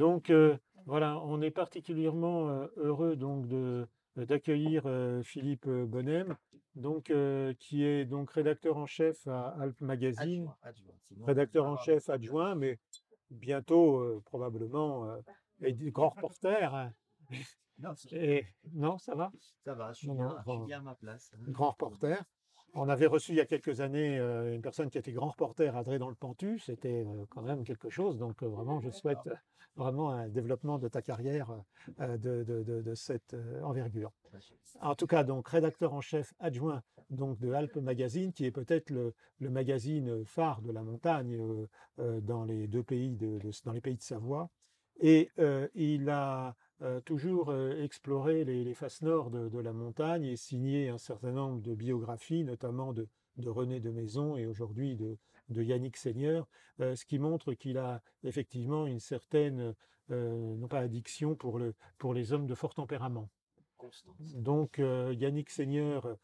Donc voilà, on est particulièrement heureux donc d'accueillir Philippe Bonnem, donc qui est donc rédacteur en chef à Alp Magazine, Adjoint. Sinon, on peut rédacteur pas en avoir de chef photos. adjoint, mais bientôt probablement et grand reporter, hein. Non, Et non, ça va? ça va, Non, non, je suis bien à ma place. grand reporter. On avait reçu il y a quelques années une personne qui était grand reporter à Dreux dans le Pentu. C'était quand même quelque chose. Donc vraiment, je souhaite D'accord. vraiment un développement de ta carrière de cette envergure. Bah, En tout cas, donc rédacteur en chef adjoint donc de Alpes Magazine, qui est peut-être le magazine phare de la montagne dans les deux pays dans les pays de Savoie. Et il a toujours exploré les faces nord de la montagne et signé un certain nombre de biographies, notamment de René de Maison et aujourd'hui de Yannick Seigneur, ce qui montre qu'il a effectivement une certaine, non pas addiction pour les hommes de fort tempérament. Constance. Donc Yannick Seigneur,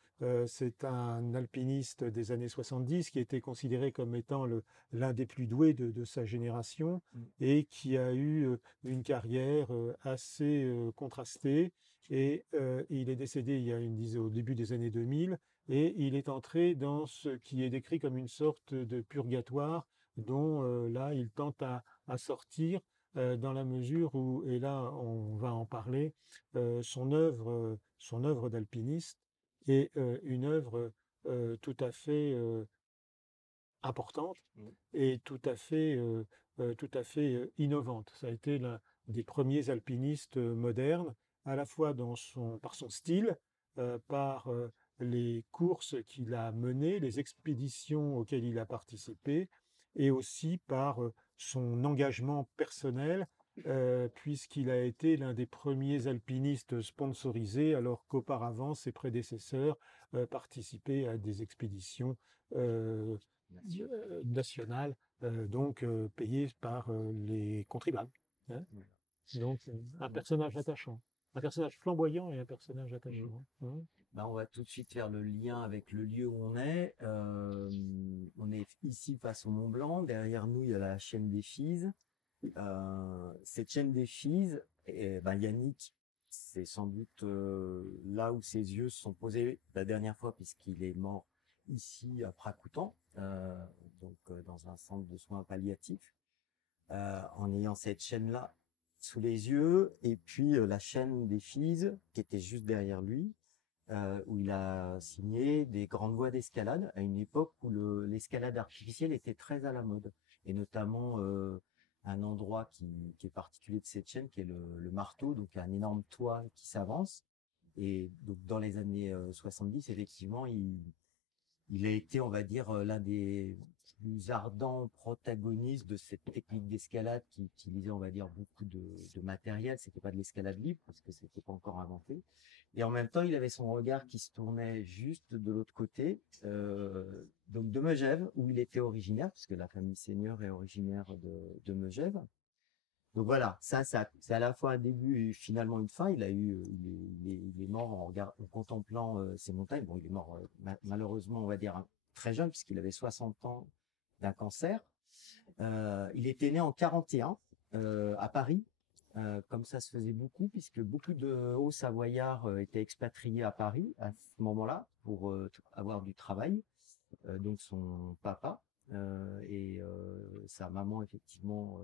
c'est un alpiniste des années 70 qui était considéré comme étant l'un des plus doués de sa génération Mm. et qui a eu une carrière assez contrastée. Et il est décédé il y a au début des années 2000 et il est entré dans ce qui est décrit comme une sorte de purgatoire dont là il tente à sortir dans la mesure où, et là on va en parler, son œuvre d'alpiniste est une œuvre tout à fait importante Mm. et tout à fait innovante. Ça a été l'un des premiers alpinistes modernes, à la fois par son style, par les courses qu'il a menées, les expéditions auxquelles il a participé, et aussi par son engagement personnel, puisqu'il a été l'un des premiers alpinistes sponsorisés, alors qu'auparavant ses prédécesseurs participaient à des expéditions euh, National. nationales, donc payées par les contribuables, hein. Voilà. Donc un Mm. personnage attachant, un personnage flamboyant et un personnage Mm. attachant, hein. Bah, on va tout de suite faire le lien avec le lieu où on est. On est ici face au Mont Blanc. Derrière nous, il y a la chaîne des Fises. Cette chaîne des Fises, ben Yannick, c'est sans doute là où ses yeux se sont posés la dernière fois, puisqu'il est mort ici à Pracoutan, dans un centre de soins palliatifs, en ayant cette chaîne-là sous les yeux, et puis la chaîne des Fises, qui était juste derrière lui, où il a signé des grandes voies d'escalade à une époque où l'escalade artificielle était très à la mode, et notamment un endroit qui est particulier de cette chaîne, qui est le marteau, donc un énorme toit qui s'avance. Et donc dans les années 70, effectivement, il a été, on va dire, l'un des plus ardents protagonistes de cette technique d'escalade qui utilisait, on va dire, beaucoup de matériel. C'était pas de l'escalade libre parce que c'était pas encore inventé. Et en même temps, il avait son regard qui se tournait juste de l'autre côté, donc de Megève, où il était originaire, puisque la famille Seigneur est originaire de Megève. Donc voilà, ça c'est à la fois un début et finalement une fin. Il est mort en contemplant ces montagnes. Bon, il est mort malheureusement, on va dire, très jeune, puisqu'il avait 60 ans d'un cancer. Il était né en 41 à Paris. Comme ça se faisait beaucoup, puisque beaucoup de Hauts-Savoyards étaient expatriés à Paris à ce moment-là pour avoir du travail. Donc son papa et sa maman effectivement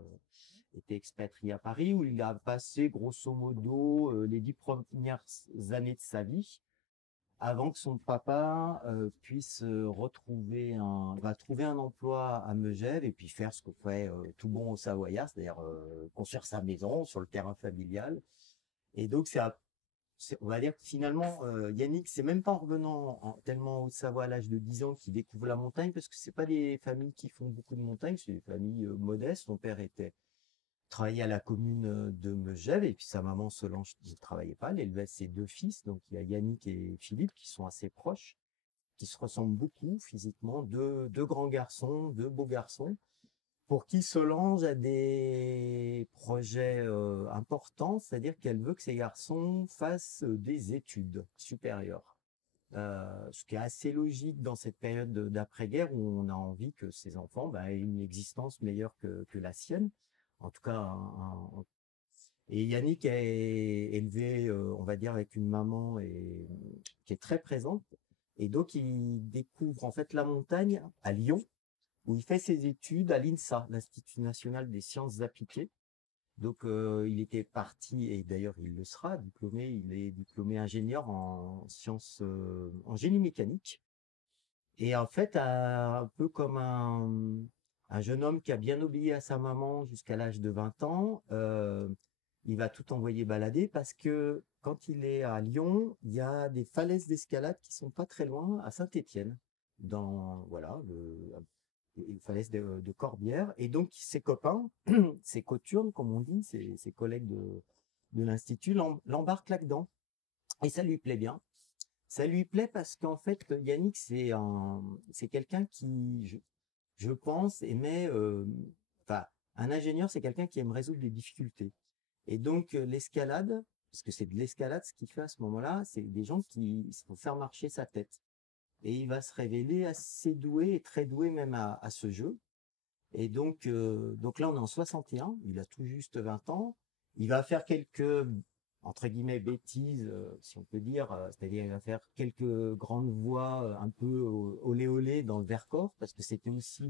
était expatrié à Paris, où il a passé grosso modo les 10 premières années de sa vie avant que son papa puisse trouver un emploi à Megève et puis faire ce que fait tout bon au Savoyard, c'est-à-dire construire sa maison sur le terrain familial. Et donc on va dire que finalement, Yannick, c'est même pas en revenant tellement en Haute-Savoie à l'âge de 10 ans qu'il découvre la montagne, parce que c'est pas des familles qui font beaucoup de montagnes, c'est des familles modestes. Son père travaillait à la commune de Megève, et puis sa maman Solange ne travaillait pas. Elle élevait ses deux fils, donc il y a Yannick et Philippe qui sont assez proches, qui se ressemblent beaucoup physiquement, deux grands garçons, deux beaux garçons, pour qui Solange a des projets importants, c'est-à-dire qu'elle veut que ses garçons fassent des études supérieures. Ce qui est assez logique dans cette période d'après-guerre où on a envie que ses enfants aient une existence meilleure que la sienne, en tout cas Et Yannick est élevé, on va dire, avec une maman qui est très présente. Et donc, il découvre en fait la montagne à Lyon, où il fait ses études à l'INSA, l'Institut national des sciences appliquées. Donc, il était parti, et d'ailleurs, il le sera, diplômé. Il est diplômé ingénieur en sciences, en génie mécanique. Et en fait, un peu comme un jeune homme qui a bien obéi à sa maman jusqu'à l'âge de 20 ans, il va tout envoyer balader parce que quand il est à Lyon, il y a des falaises d'escalade qui sont pas très loin à Saint-Étienne, dans voilà les falaises de Corbière. Et donc ses copains, ses coturnes, comme on dit, ses collègues de l'institut, l'embarquent là-dedans. Et ça lui plaît bien. Ça lui plaît parce qu'en fait, Yannick, c'est quelqu'un qui, je pense, aimait, enfin, un ingénieur, c'est quelqu'un qui aime résoudre des difficultés. Et donc, l'escalade, parce que c'est de l'escalade, ce qu'il fait à ce moment-là, c'est des gens qui vont faire marcher sa tête. Et il va se révéler assez doué et très doué même à ce jeu. Et donc là, on est en 61, il a tout juste 20 ans. Il va faire quelques, entre guillemets, bêtises, si on peut dire, c'est-à-dire il va faire quelques grandes voies un peu olé olé dans le Vercors, parce que c'était aussi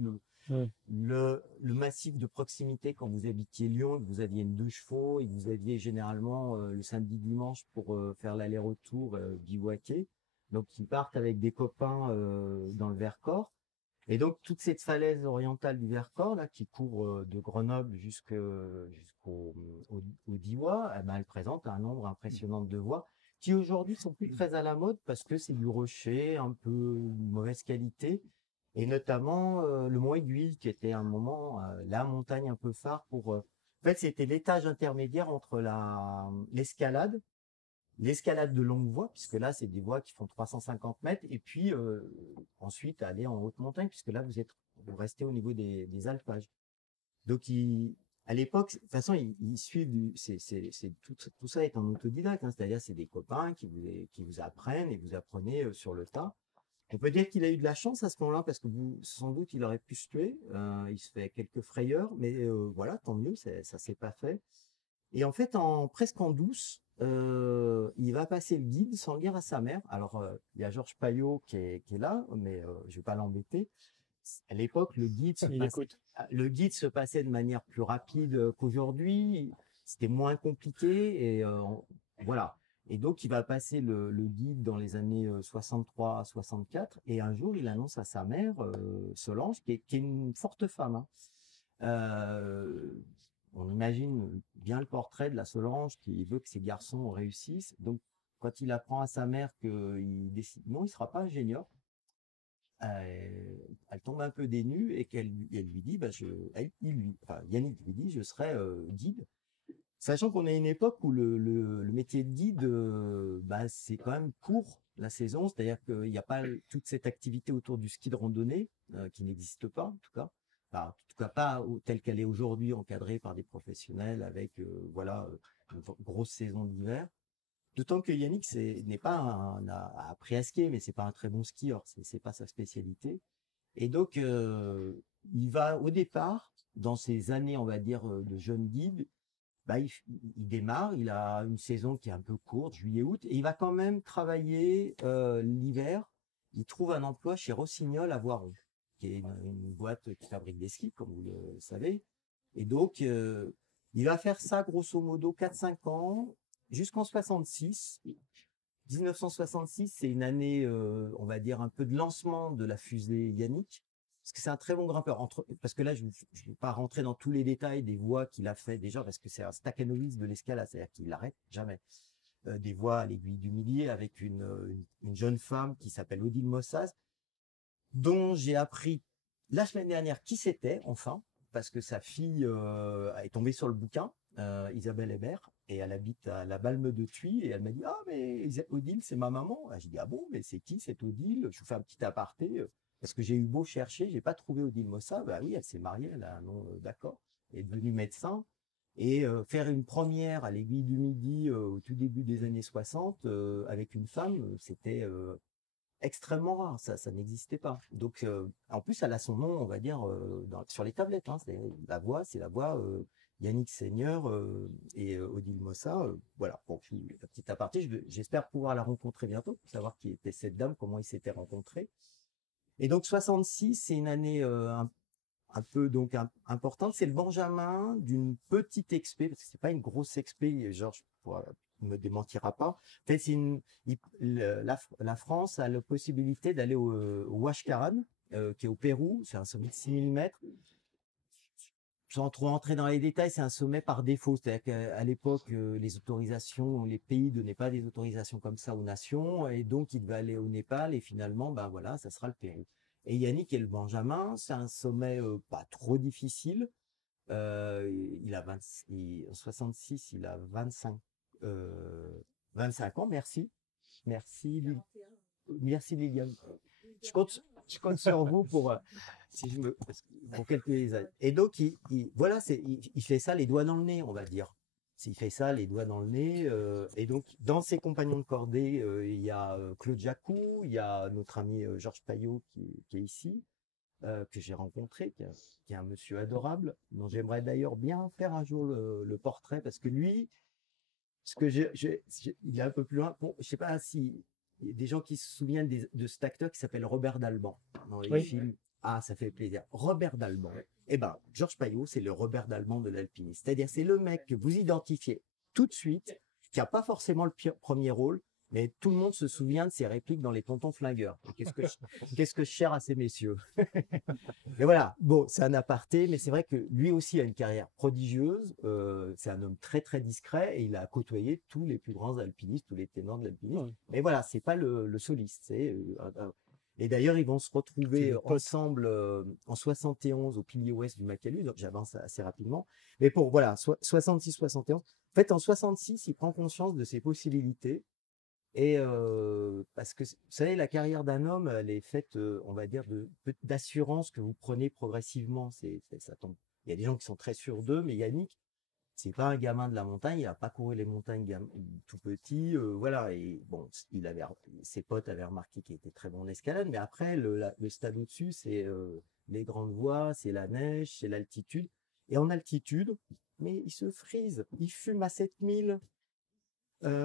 Ouais. le massif de proximité quand vous habitiez Lyon, que vous aviez une 2 chevaux et que vous aviez généralement le samedi dimanche pour faire l'aller-retour bivouaquer. Donc ils partent avec des copains dans le Vercors. Et donc, toute cette falaise orientale du Vercors, là, qui couvre de Grenoble jusqu'au Diois, eh ben, elle présente un nombre impressionnant de voies qui aujourd'hui sont plus très à la mode parce que c'est du rocher, un peu de mauvaise qualité, et notamment le Mont Aiguille, qui était à un moment la montagne un peu phare pour... En fait, c'était l'étage intermédiaire entre l'escalade de longue voie, puisque là, c'est des voies qui font 350 mètres, et puis ensuite aller en haute montagne, puisque là, vous restez au niveau des alpages. Donc, à l'époque, de toute façon, ils suivent, tout ça est en autodidacte, hein, c'est-à-dire c'est des copains qui vous apprennent et vous apprenez sur le tas. On peut dire qu'il a eu de la chance à ce moment-là, parce que sans doute, il aurait pu se tuer. Il se fait quelques frayeurs, mais voilà, tant mieux, ça s'est pas fait. Et en fait, presque en douce, il va passer le guide sans le dire à sa mère. Alors, il y a Georges Paillot qui est là, mais je vais pas l'embêter. À l'époque, Il écoute. le guide se passait de manière plus rapide qu'aujourd'hui. C'était moins compliqué et voilà. Et donc, il va passer le guide dans les années 63 à 64. Et un jour, il annonce à sa mère, Solange, qui est une forte femme, hein. Euh, on imagine bien le portrait de la Solange qui veut que ses garçons réussissent. Donc, quand il apprend à sa mère qu'il décide, non, il sera pas ingénieur, elle tombe un peu des nues et elle lui dit, Yannick lui dit, je serai guide. Sachant qu'on est à une époque où le métier de guide, c'est quand même court la saison, c'est-à-dire qu'il n'y a pas toute cette activité autour du ski de randonnée qui n'existe pas en tout cas. Enfin, en tout cas pas telle qu'elle est aujourd'hui, encadrée par des professionnels avec une grosse saison d'hiver. D'autant que Yannick n'est pas a appris à skier, mais c'est pas un très bon skieur, c'est pas sa spécialité. Et donc il va au départ dans ces années, on va dire, de jeune guide, il démarre, il a une saison qui est un peu courte, juillet-août, et il va quand même travailler l'hiver. Il trouve un emploi chez Rossignol à Voiron, qui est une boîte qui fabrique des skis, comme vous le savez. Et donc, il va faire ça grosso modo 4-5 ans, jusqu'en 66. 1966, c'est une année, on va dire, un peu de lancement de la fusée Yannick, parce que c'est un très bon grimpeur. Parce que là, je ne vais pas rentrer dans tous les détails des voies qu'il a fait déjà, parce que c'est un staccanoïste de l'escalade, c'est-à-dire qu'il n'arrête jamais. Des voies à l'Aiguille du Millier avec une jeune femme qui s'appelle Odile Mossaz, dont j'ai appris la semaine dernière qui c'était, enfin, parce que sa fille est tombée sur le bouquin, Isabelle Hébert, et elle habite à la Balme de Thuy, et elle m'a dit, ah, mais Odile, c'est ma maman. Ah, j'ai dit, ah bon, mais c'est qui cette Odile? Je vous fais un petit aparté, parce que j'ai eu beau chercher, j'ai pas trouvé Odile Mossa. Bah oui, elle s'est mariée, elle a un nom d'accord, elle est devenue médecin, et faire une première à l'Aiguille du Midi au tout début des années 60 avec une femme, c'était extrêmement rare, ça n'existait pas. Donc, en plus, elle a son nom, on va dire, sur les tablettes, hein. C'est la voix Yannick Seigneur et Odile Mossa. Voilà, bon, la petite aparté, j'espère pouvoir la rencontrer bientôt pour savoir qui était cette dame, comment ils s'étaient rencontrés. Et donc 66, c'est une année un peu donc importante. C'est le Benjamin d'une petite expé, parce que c'est pas une grosse expé, Georges me démentira pas. En fait, la France a la possibilité d'aller au Huascarán, qui est au Pérou. C'est un sommet de 6000 mètres. Sans trop entrer dans les détails, c'est un sommet par défaut. C'est-à-dire qu'à l'époque, les autorisations, les pays donnaient pas des autorisations comme ça aux nations, et donc il devait aller au Népal, et finalement, ben voilà, ça sera le Pérou. Et Yannick et le Benjamin, c'est un sommet pas trop difficile. Il a en 66, il a 25 ans. Merci, merci, merci Liliane. Je compte sur vous pour si je me pour quelques années. Et donc voilà, il fait ça les doigts dans le nez, on va dire. Il fait ça les doigts dans le nez. Et donc dans ses compagnons de cordée, il y a Claude Jacou, il y a notre ami Georges Payot qui est ici, que j'ai rencontré, qui est un monsieur adorable, dont j'aimerais d'ailleurs bien faire un jour le portrait, parce que lui, ce que il est un peu plus loin. Bon, je sais pas si il y a des gens qui se souviennent de cet acteur qui s'appelle Robert Dalban dans les films. Ah, ça fait plaisir. Robert Dalban. Eh ben, Georges Payot, c'est le Robert Dalban de l'alpinisme. C'est-à-dire, c'est le mec que vous identifiez tout de suite, qui a pas forcément le premier rôle, mais tout le monde se souvient de ses répliques dans Les Tontons Flingueurs. Qu'est-ce que je cher à ces messieurs. Mais voilà, bon, c'est un aparté, mais c'est vrai que lui aussi a une carrière prodigieuse. C'est un homme très très discret et il a côtoyé tous les plus grands alpinistes, tous les ténors de l'alpinisme. Mais voilà, c'est pas le soliste. Et d'ailleurs, ils vont se retrouver ensemble en 71 au pilier ouest du Makalu. Donc j'avance assez rapidement. Mais pour voilà, 66-71. En fait, en 66, il prend conscience de ses possibilités. Et parce que, vous savez, la carrière d'un homme, elle est faite, on va dire, d'assurance que vous prenez progressivement. Ça tombe. Il y a des gens qui sont très sûrs d'eux, mais Yannick, c'est pas un gamin de la montagne, il a pas couru les montagnes tout petit, voilà. Et bon, ses potes avaient remarqué qu'il était très bon en escalade, mais après, le stade au-dessus, c'est les grandes voies, c'est la neige, c'est l'altitude. Et en altitude, mais il se frise, il fume à 7000.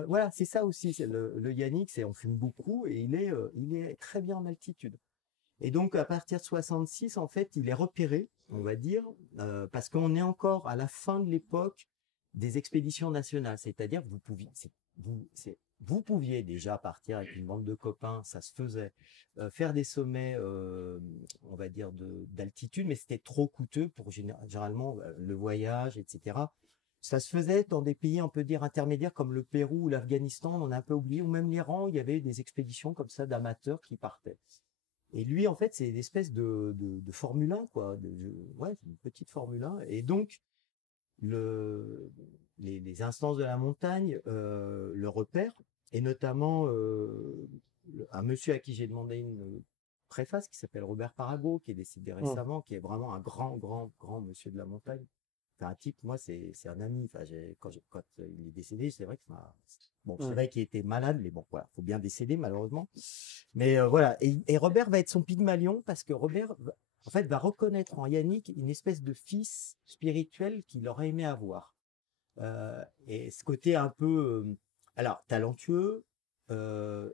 Voilà, c'est ça aussi. C'est le Yannick, on fume beaucoup et il est très bien en altitude. Et donc, à partir de 66, en fait, il est repéré, on va dire, parce qu'on est encore à la fin de l'époque des expéditions nationales. C'est-à-dire que vous pouviez déjà partir avec une bande de copains, ça se faisait, faire des sommets, on va dire, d'altitude, mais c'était trop coûteux pour généralement le voyage, etc. Ça se faisait dans des pays, on peut dire, intermédiaires comme le Pérou ou l'Afghanistan, on a un peu oublié, ou même l'Iran, il y avait des expéditions comme ça d'amateurs qui partaient. Et lui, en fait, c'est une espèce de Formule 1, quoi. Ouais, une petite Formule 1. Et donc, les instances de la montagne le repèrent, et notamment un monsieur à qui j'ai demandé une préface qui s'appelle Robert Parago, qui est décédé récemment, qui est vraiment un grand monsieur de la montagne. Enfin, un type, moi, c'est un ami. Enfin, quand il est décédé, c'est vrai que c'est vrai qu'il était malade, mais bon, voilà, faut bien décéder malheureusement. Mais voilà, et Robert va être son Pygmalion parce que Robert, en fait, va reconnaître en Yannick une espèce de fils spirituel qu'il aurait aimé avoir. Et ce côté un peu, alors talentueux,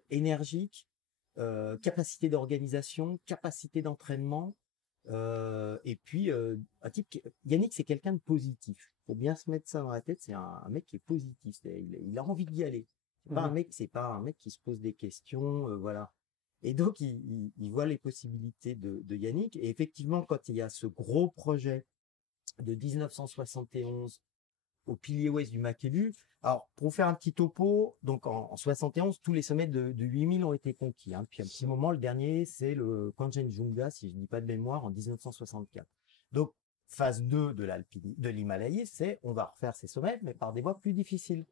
énergique, capacité d'organisation, capacité d'entraînement. Et puis Yannick, c'est quelqu'un de positif. Faut bien se mettre ça dans la tête. C'est un mec qui est positif. Il a envie d'y aller. C'est pas un mec qui se pose des questions, voilà. Et donc il voit les possibilités de Yannick. Et effectivement, quand il y a ce gros projet de 1971 au pilier ouest du Makalu. Alors, pour faire un petit topo, donc en 71, tous les sommets de 8000 ont été conquis. Puis à un petit moment, le dernier, c'est le Kanchenjunga, si je ne dis pas de mémoire, en 1964. Donc, phase 2 de l'Himalaya, c'est on va refaire ces sommets, mais par des voies plus difficiles.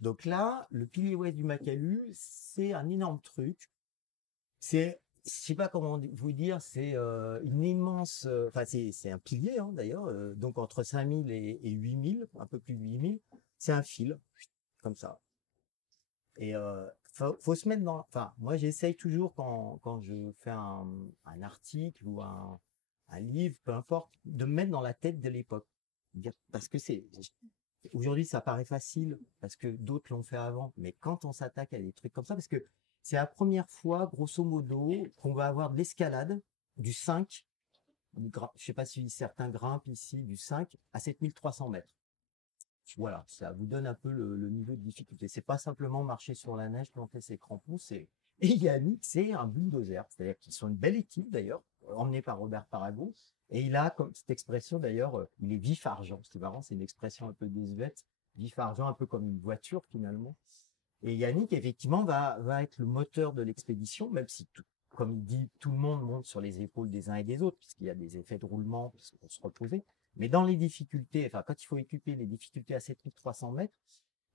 Donc là, le pilier ouest du Makalu, c'est un énorme truc. Je sais pas comment vous dire, c'est une immense, enfin c'est un pilier d'ailleurs, donc entre 5000 et 8000, un peu plus de 8000, c'est un fil comme ça. Et faut se mettre dans, enfin moi j'essaye toujours quand je fais un article ou un livre, peu importe, de me mettre dans la tête de l'époque. parce que aujourd'hui, ça paraît facile, parce que d'autres l'ont fait avant, mais quand on s'attaque à des trucs comme ça, parce que c'est la première fois, grosso modo, qu'on va avoir de l'escalade du 5, je sais pas si certains grimpent ici, du 5 à 7300 mètres. Voilà, ça vous donne un peu le niveau de difficulté. C'est pas simplement marcher sur la neige, planter ses crampons, et Yannick, c'est un bulldozer. C'est-à-dire qu'ils sont une belle équipe d'ailleurs, emmené par Robert Parago. Et il a comme cette expression d'ailleurs, il est vif argent. Ce qui est marrant, c'est une expression un peu désuète. Vif argent, un peu comme une voiture finalement. Et Yannick, effectivement, va être le moteur de l'expédition, même si, comme il dit, tout le monde monte sur les épaules des uns et des autres, puisqu'il y a des effets de roulement pour se reposer. Mais dans les difficultés, enfin, quand il faut occuper les difficultés à 7300 mètres,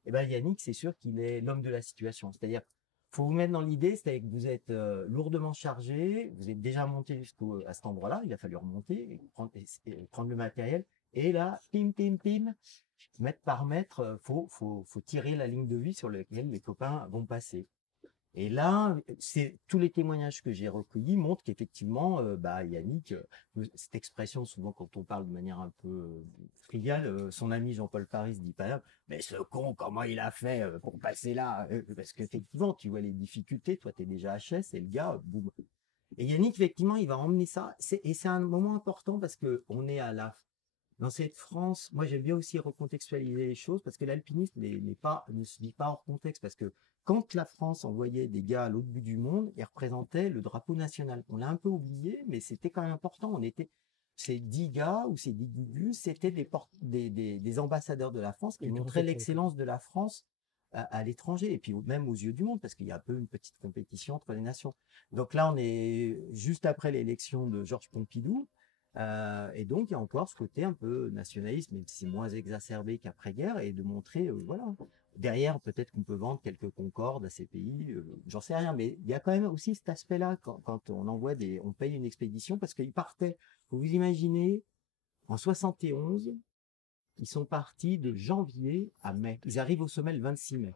eh ben, Yannick, c'est sûr qu'il est l'homme de la situation. C'est-à-dire, faut vous mettre dans l'idée, c'est-à-dire que vous êtes lourdement chargé, vous êtes déjà monté à cet endroit-là, il a fallu remonter, prendre le matériel, et là, pim, pim, pim, mètre par mètre, faut tirer la ligne de vie sur laquelle les copains vont passer. Et là, tous les témoignages que j'ai recueillis montrent qu'effectivement, Yannick, cette expression, souvent quand on parle de manière un peu triviale, son ami Jean-Paul Paris dit pas là, mais ce con, comment il a fait pour passer là? Parce qu'effectivement, tu vois les difficultés, toi, tu es déjà HS, et le gars, boum. Et Yannick, effectivement, il va emmener ça. Et c'est un moment important parce que on est dans cette France, moi j'aime bien aussi recontextualiser les choses parce que l'alpinisme ne se dit pas hors contexte parce que quand la France envoyait des gars à l'autre bout du monde, ils représentaient le drapeau national. On l'a un peu oublié, mais c'était quand même important. Ces 10 gars ou ces 10 gugus, c'était des ambassadeurs de la France qui montraient l'excellence de la France à l'étranger et puis même aux yeux du monde parce qu'il y a un peu une petite compétition entre les nations. Donc là, on est juste après l'élection de Georges Pompidou. Et donc, il y a encore ce côté un peu nationaliste, même si c'est moins exacerbé qu'après-guerre, et de montrer, voilà, derrière, peut-être qu'on peut vendre quelques Concorde à ces pays, j'en sais rien, mais il y a quand même aussi cet aspect-là quand on on paye une expédition, parce qu'ils partaient, faut vous imaginer, en 71, ils sont partis de janvier à mai. Ils arrivent au sommet le 26 mai.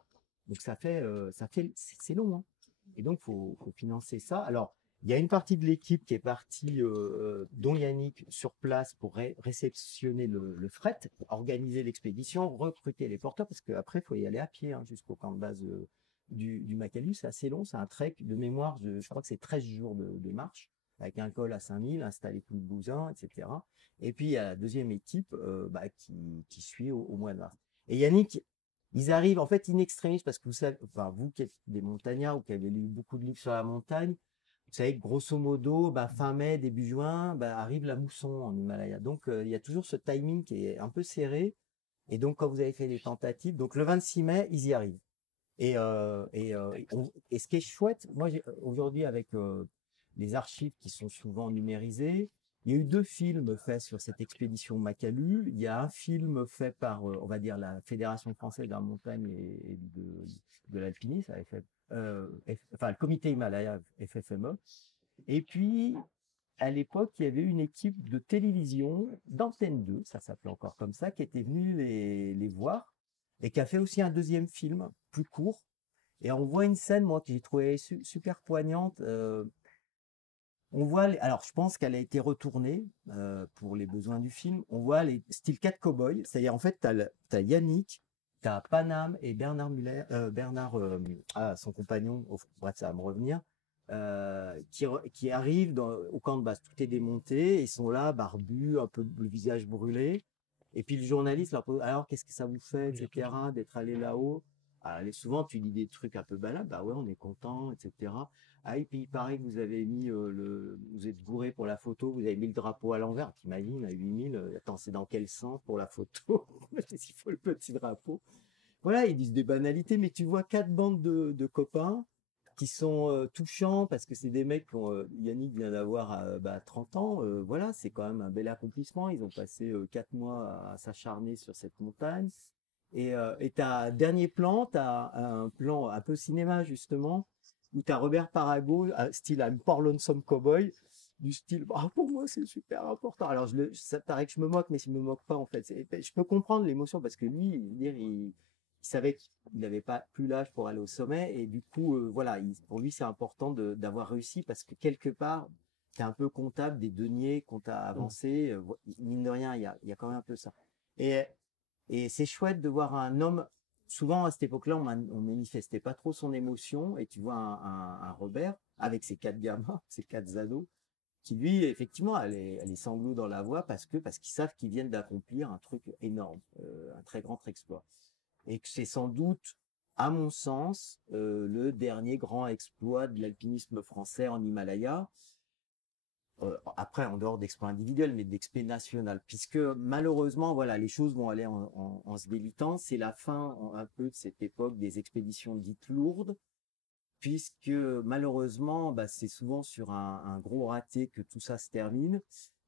Donc c'est long, hein. Et donc, faut financer ça. Alors, il y a une partie de l'équipe qui est partie, dont Yannick, sur place pour réceptionner le fret, organiser l'expédition, recruter les porteurs, parce qu'après, il faut y aller à pied jusqu'au camp de base du Makalu. C'est assez long, c'est un trek de mémoire, je crois que c'est 13 jours de marche, avec un col à 5000, installer tout le bousin, etc. Et puis, il y a la deuxième équipe qui suit au mois de mars. Et Yannick, ils arrivent en fait in extremis parce que vous savez, enfin vous qui êtes des montagnards ou qui avez lu beaucoup de livres sur la montagne, vous savez que grosso modo, fin mai, début juin, arrive la mousson en Himalaya. Donc il y a toujours ce timing qui est un peu serré. Et donc quand vous avez fait des tentatives, donc le 26 mai, ils y arrivent. Et ce qui est chouette, moi aujourd'hui avec les archives qui sont souvent numérisées, il y a eu 2 films faits sur cette expédition Makalu. Il y a un film fait par, on va dire, la Fédération française de la montagne et de l'alpinisme, enfin le comité Himalaya FFME. Et puis, à l'époque, il y avait une équipe de télévision, d'Antenne 2, ça s'appelait encore comme ça, qui était venue les voir et qui a fait aussi un deuxième film, plus court. Et on voit une scène, moi, que j'ai trouvé super poignante. On voit, alors je pense qu'elle a été retournée pour les besoins du film. On voit les style 4 cow-boys, c'est-à-dire en fait, t'as Yannick, t'as Panam et Bernard Muller, son compagnon, bref, ça va me revenir, qui arrivent au camp de base. Tout est démonté, ils sont là, barbus, un peu le visage brûlé. Et puis le journaliste leur pose, alors qu'est-ce que ça vous fait, etc., d'être allé là-haut. Alors, souvent, tu dis des trucs un peu banals, bah ouais, on est content, etc. Ah, et puis il paraît que vous avez mis vous êtes bourré pour la photo, vous avez mis le drapeau à l'envers. T'imagines, à 8000, attends, c'est dans quel sens pour la photo? Qu'est-ce qu'il faut le petit drapeau? Voilà, ils disent des banalités, mais tu vois 4 bandes de copains qui sont touchants parce que c'est des mecs qui Yannick vient d'avoir 30 ans. Voilà, c'est quand même un bel accomplissement. Ils ont passé 4 mois à s'acharner sur cette montagne. Et t'as dernier plan, t'as un plan un peu cinéma justement, où t'as Robert Parago, style un Port Lonesome Cowboy, du style, pour moi c'est super important. Alors ça paraît que je me moque, mais je me moque pas en fait. Je peux comprendre l'émotion parce que lui, il savait qu'il n'avait pas plus l'âge pour aller au sommet et du coup, voilà, pour lui c'est important d'avoir réussi parce que quelque part, t'es un peu comptable des deniers qu'on t'a avancés. Mine de rien, il y a quand même un peu ça. Et, et c'est chouette de voir un homme. Souvent, à cette époque-là, on manifestait pas trop son émotion. Et tu vois un Robert avec ses 4 gamins, ses 4 ados, qui lui, effectivement, a les sanglots dans la voix parce qu'ils savent qu'ils viennent d'accomplir un truc énorme, un très grand exploit. Et que c'est sans doute, à mon sens, le dernier grand exploit de l'alpinisme français en Himalaya. Après, en dehors d'exploits individuels, mais d'exploits national, puisque malheureusement, voilà, les choses vont aller en se délitant. C'est la fin un peu de cette époque des expéditions dites lourdes, puisque malheureusement, bah, c'est souvent sur un gros raté que tout ça se termine.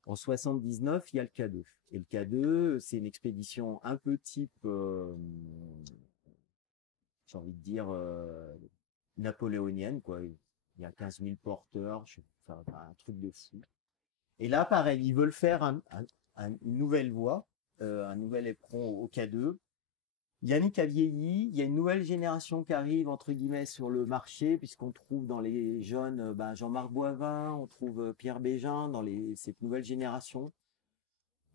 En 79, il y a le K2. Et le K2, c'est une expédition un peu type, j'ai envie de dire, napoléonienne, quoi. Il y a 15 000 porteurs, enfin, un truc de fou. Et là, pareil, ils veulent faire une nouvelle voie, un nouvel éperon au K2. Yannick a vieilli, il y a une nouvelle génération qui arrive, entre guillemets, sur le marché, puisqu'on trouve dans les jeunes Jean-Marc Boivin, on trouve Pierre Bégin dans cette nouvelle génération.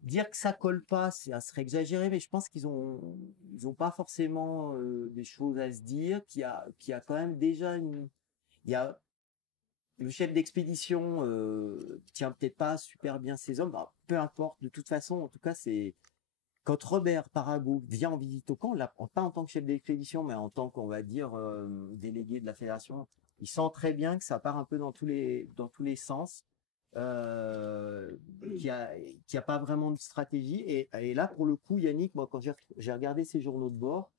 Dire que ça colle pas, ça serait exagéré, mais je pense ils ont pas forcément des choses à se dire, qu'il y a quand même déjà il y a le chef d'expédition tient peut-être pas super bien ses hommes, bah, peu importe, de toute façon, en tout cas, c'est quand Robert Parago vient en visite au camp, là, pas en tant que chef d'expédition, mais en tant qu'on va dire délégué de la fédération, il sent très bien que ça part un peu dans tous les sens, qu'il y a pas vraiment de stratégie. Et là, pour le coup, Yannick, moi, quand j'ai regardé ses journaux de bord,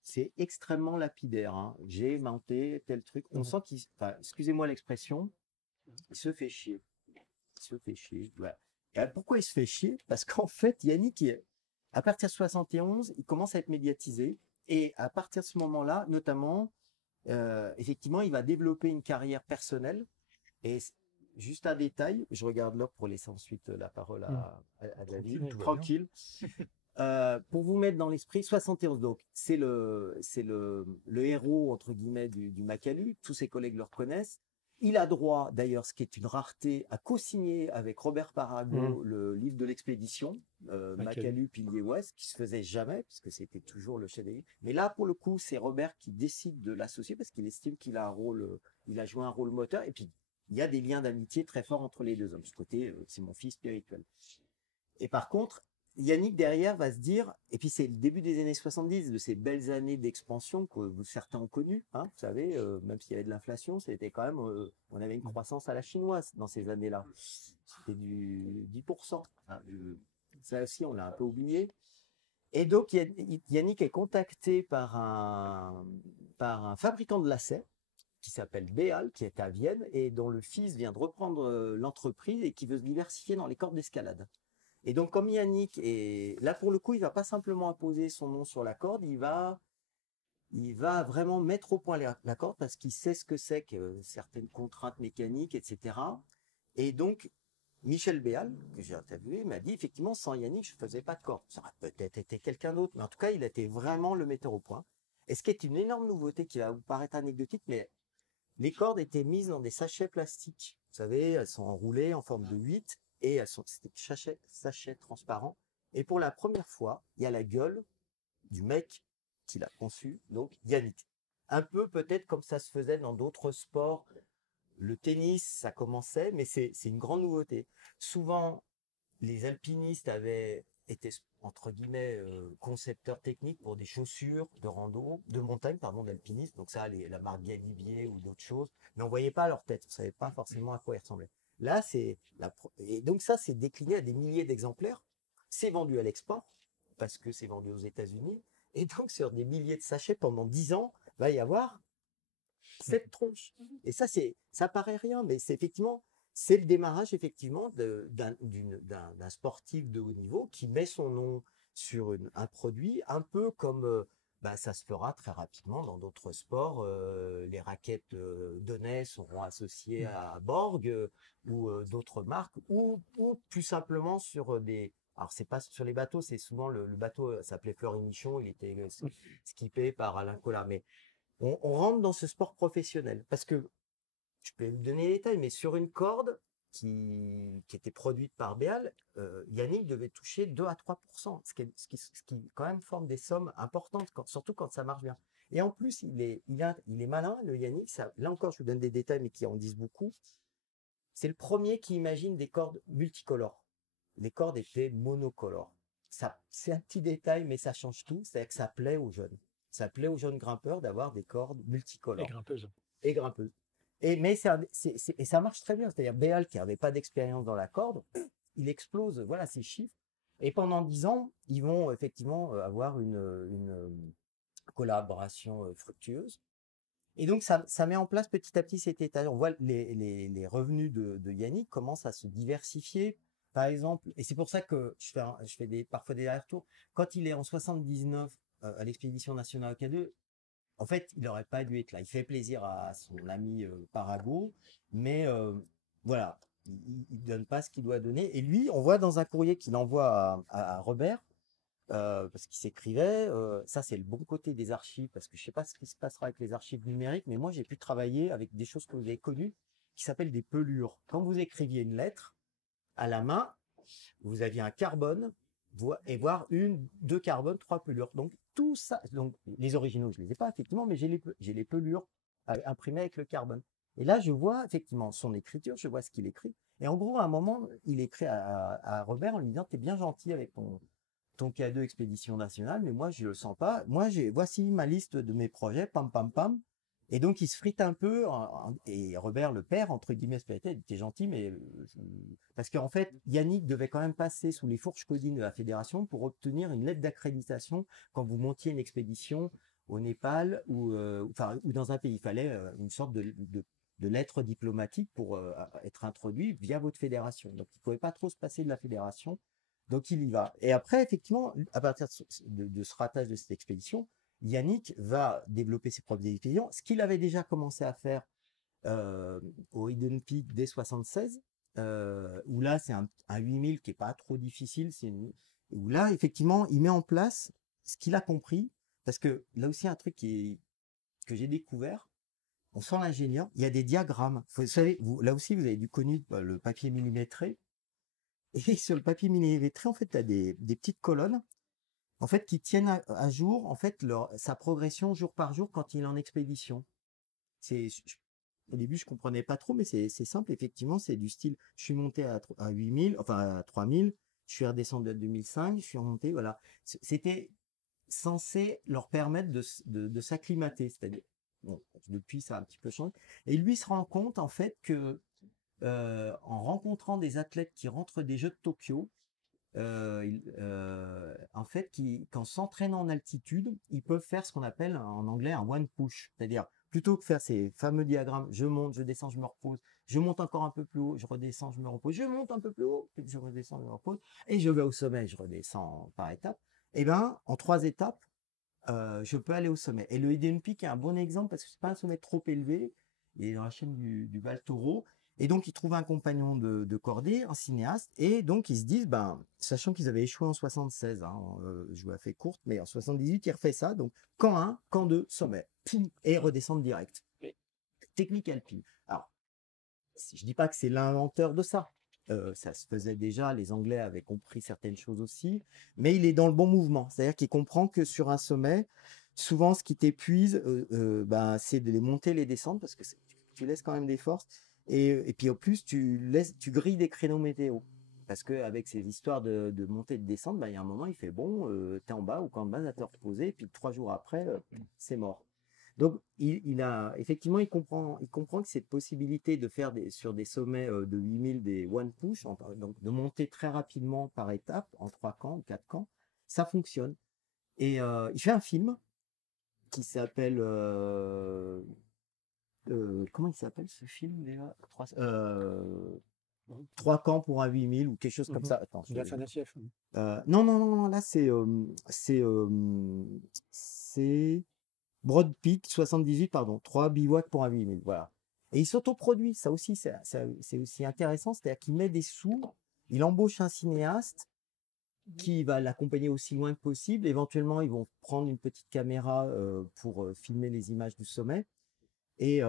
c'est extrêmement lapidaire. Hein. J'ai monté tel truc. On sent enfin, excusez-moi l'expression, il se fait chier. Il se fait chier. Ouais. Et pourquoi il se fait chier? Parce qu'en fait, Yannick, à partir de 71, il commence à être médiatisé. Et à partir de ce moment-là, notamment, effectivement, il va développer une carrière personnelle. Et juste un détail, je regarde l'heure pour laisser ensuite la parole à David. Tranquille. Pour vous mettre dans l'esprit, 71, donc c'est le héros entre guillemets du Makalu. Tous ses collègues le reconnaissent. Il a droit, d'ailleurs, ce qui est une rareté, à co-signer avec Robert Parago le livre de l'expédition, Makalu Pilier Ouest, qui se faisait jamais, puisque c'était toujours le chef des livres. Mais là, pour le coup, c'est Robert qui décide de l'associer parce qu'il estime qu'il a il a joué un rôle moteur. Et puis, il y a des liens d'amitié très forts entre les deux hommes. Ce côté, c'est mon fils spirituel. Et par contre, Yannick derrière va se dire, et puis c'est le début des années 70, de ces belles années d'expansion que certains ont connues, hein, vous savez, même s'il y avait de l'inflation, c'était quand même, on avait une croissance à la chinoise dans ces années-là. C'était du 10%. Hein, ça aussi, on l'a un peu oublié. Et donc, Yannick est contacté par un fabricant de lacets qui s'appelle Béal, qui est à Vienne, et dont le fils vient de reprendre l'entreprise et qui veut se diversifier dans les cordes d'escalade. Et donc, comme Yannick est là pour le coup, il va pas simplement imposer son nom sur la corde, il va vraiment mettre au point la corde parce qu'il sait ce que c'est que certaines contraintes mécaniques, etc. Et donc, Michel Béal, que j'ai interviewé, m'a dit effectivement, sans Yannick, je faisais pas de corde. Ça aurait peut-être été quelqu'un d'autre, mais en tout cas, il était vraiment le metteur au point. Et ce qui est une énorme nouveauté qui va vous paraître anecdotique, mais les cordes étaient mises dans des sachets plastiques. Vous savez, elles sont enroulées en forme de 8 et c'était sachets transparents. Et pour la première fois, il y a la gueule du mec qui l'a conçu, donc Yannick. Un peu peut-être comme ça se faisait dans d'autres sports. Le tennis, ça commençait, mais c'est une grande nouveauté. Souvent, les alpinistes avaient été, entre guillemets, concepteurs techniques pour des chaussures de rando, de montagne, pardon, d'alpinistes. Donc ça, la marque Galibier ou d'autres choses. Mais on voyait pas leur tête. On savait pas forcément à quoi ils ressemblaient. Là, et donc ça, c'est décliné à des milliers d'exemplaires. C'est vendu à l'export parce que c'est vendu aux États-Unis. Et donc, sur des milliers de sachets pendant 10 ans, va y avoir cette tronche. Et ça paraît rien, mais c'est effectivement, c'est le démarrage effectivement d'un sportif de haut niveau qui met son nom sur un produit, un peu comme ça se fera très rapidement dans d'autres sports. Les raquettes Donnet seront associées à Borg ou d'autres marques, ou plus simplement sur des. Alors c'est pas sur les bateaux, c'est souvent le bateau s'appelait Fleury Michon, il était skippé par Alain Collard, mais on rentre dans ce sport professionnel parce que je peux vous donner les détails, mais sur une corde, qui était produite par Béal, Yannick devait toucher 2 à 3%, ce qui quand même forme des sommes importantes, surtout quand ça marche bien. Et en plus, il est malin, le Yannick. Là encore, je vous donne des détails, mais qui en disent beaucoup. C'est le premier qui imagine des cordes multicolores. Les cordes étaient monocolores. C'est un petit détail, mais ça change tout. C'est-à-dire que ça plaît aux jeunes. Ça plaît aux jeunes grimpeurs d'avoir des cordes Et multicolores. grimpeuse. Et grimpeuses. Mais et ça marche très bien. C'est-à-dire Béal, qui n'avait pas d'expérience dans la corde, il explose, voilà, ces chiffres. Et pendant 10 ans, ils vont effectivement avoir une collaboration fructueuse. Et donc, ça met en place petit à petit cet état. On voit les revenus de Yannick commencent à se diversifier. Par exemple, et c'est pour ça que je fais parfois des allers-retours. Quand il est en 79 à l'expédition nationale K2, en fait, il n'aurait pas dû être là. Il fait plaisir à son ami Parago, mais voilà, il donne pas ce qu'il doit donner. Et lui, on voit dans un courrier qu'il envoie à Robert, parce qu'il s'écrivait, ça c'est le bon côté des archives, parce que je sais pas ce qui se passera avec les archives numériques, mais moi j'ai pu travailler avec des choses que vous avez connues, qui s'appellent des pelures. Quand vous écriviez une lettre à la main, vous aviez un carbone, et voire deux carbones, trois pelures. Donc tout ça, donc les originaux je les ai pas effectivement, mais j'ai les pelures imprimées avec le carbone. Et là je vois effectivement son écriture, je vois ce qu'il écrit. Et en gros, à un moment, il écrit à Robert en lui disant: t'es bien gentil avec ton K2 expédition nationale, mais moi je le sens pas. Moi voici ma liste de mes projets, pam pam pam. Et donc il se frite un peu, et Robert le père entre guillemets, peut-être, t'es gentil, mais parce qu'en fait Yannick devait quand même passer sous les fourches codines de la fédération pour obtenir une lettre d'accréditation quand vous montiez une expédition au Népal ou dans un pays. Il fallait une sorte de lettre diplomatique pour être introduit via votre fédération. Donc il ne pouvait pas trop se passer de la fédération. Donc il y va. Et après, effectivement, à partir de ce ratage de cette expédition, Yannick va développer ses propres expéditions, ce qu'il avait déjà commencé à faire au Hidden Peak dès 76, où là c'est un 8000 qui est pas trop difficile, où là effectivement il met en place ce qu'il a compris, parce que là aussi un truc que j'ai découvert, on sent l'ingénieur, il y a des diagrammes. Vous savez, là aussi vous avez dû connu le papier millimétré. Et sur le papier millimétré, en fait, tu as des petites colonnes, en fait, qui tiennent à jour, en fait, sa progression jour par jour quand il est en expédition. Au début, je comprenais pas trop, mais c'est simple, effectivement, c'est du style, je suis monté à 8000, enfin à 3000, je suis redescendu à 2005, je suis remonté, voilà. C'était censé leur permettre de s'acclimater, c'est-à-dire, bon, depuis, ça a un petit peu changé. Et lui se rend compte, en fait, que en rencontrant des athlètes qui rentrent des Jeux de Tokyo, en fait, qu'en s'entraînant en altitude, ils peuvent faire ce qu'on appelle en anglais un one push, c'est-à-dire plutôt que faire ces fameux diagrammes, je monte, je descends, je me repose, je monte encore un peu plus haut, je redescends, je me repose, je monte un peu plus haut, puis je redescends, je me repose, et je vais au sommet, je redescends par étapes. Et ben, en 3 étapes, je peux aller au sommet. Et le Hidden Peak est un bon exemple parce que c'est pas un sommet trop élevé. Il est dans la chaîne du Val Toro. Et donc, ils trouvent un compagnon de cordée, un cinéaste. Et donc, ils se disent, ben, sachant qu'ils avaient échoué en 76, hein, je vous la fais courte, mais en 78, ils refait ça. Donc, camp 1, camp 2, sommet. Et redescendre direct. Technique alpine. Alors, je dis pas que c'est l'inventeur de ça. Ça se faisait déjà, les Anglais avaient compris certaines choses aussi, mais il est dans le bon mouvement. C'est-à-dire qu'il comprend que sur un sommet, souvent ce qui t'épuise, ben, c'est de les monter, les descendre, parce que tu laisses quand même des forces. Et puis au plus, tu grilles des créneaux météo. Parce qu'avec ces histoires de montée et de descente, ben, il y a un moment, il fait bon, t'es en bas ou camp de base à te reposer, et puis 3 jours après, c'est mort. Donc, effectivement, il comprend que cette possibilité de faire sur des sommets de 8000 des one push, donc de monter très rapidement par étapes, en 3 camps, 4 camps, ça fonctionne. Et il fait un film qui s'appelle, comment il s'appelle ce film déjà? 3 camps pour un 8000 ou quelque chose comme ça. Attends, D'Afanasieff. non, non, non, non, là c'est Broad Peak 78, pardon, 3 bivouacs pour un 8000, voilà. Et il s'autoproduit, ça aussi, c'est aussi intéressant, c'est-à-dire qu'il met des sous, il embauche un cinéaste qui va l'accompagner aussi loin que possible. Éventuellement, ils vont prendre une petite caméra pour filmer les images du sommet. Et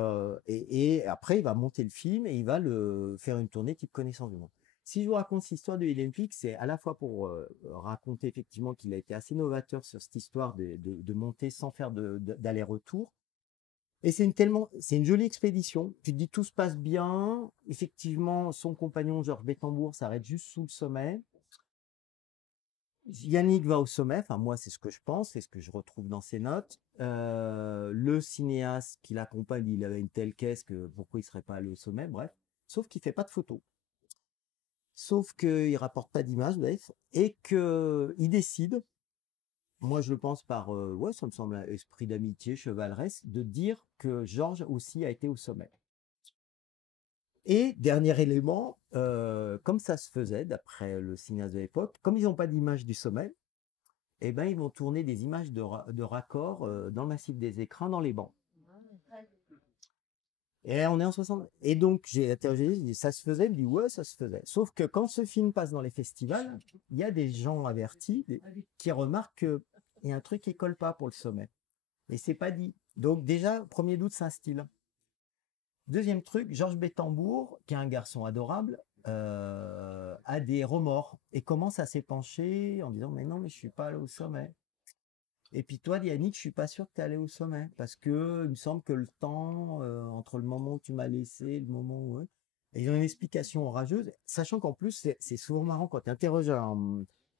après, il va monter le film et il va le faire une tournée type connaissance du monde. Si je vous raconte cette histoire de William Flick, c'est à la fois pour raconter effectivement qu'il a été assez novateur sur cette histoire de monter sans faire d'aller-retour. Et c'est une jolie expédition. Tu te dis tout se passe bien. Effectivement, son compagnon Georges Bettembourg s'arrête juste sous le sommet. Yannick va au sommet, enfin moi c'est ce que je pense, c'est ce que je retrouve dans ses notes. Le cinéaste qui l'accompagne, il avait une telle caisse que pourquoi il serait pas allé au sommet, bref. Sauf qu'il fait pas de photos. Sauf qu'il rapporte pas d'images, bref. Et qu'il décide, moi je le pense par, ouais ça me semble un esprit d'amitié chevaleresque, de dire que Georges aussi a été au sommet. Et dernier élément, comme ça se faisait d'après le cinéaste de l'époque, comme ils n'ont pas d'image du sommet, eh ben, ils vont tourner des images de raccord dans le massif des écrins, dans les bancs. Et on est en 60. Et donc, j'ai interrogé, j'ai dit, ça se faisait? Il me dit, ouais, ça se faisait. Sauf que quand ce film passe dans les festivals, il y a des gens avertis qui remarquent qu'il y a un truc qui colle pas pour le sommet. Et c'est pas dit. Donc, déjà, premier doute, c'est un style. Deuxième truc, Georges Bettembourg, qui est un garçon adorable, a des remords et commence à s'épancher en disant, mais non, mais je suis pas allé au sommet. Et puis toi, Yannick, je suis pas sûr que tu es allé au sommet parce que il me semble que le temps entre le moment où tu m'as laissé et le moment où et ils ont une explication orageuse, sachant qu'en plus c'est souvent marrant quand tu interroges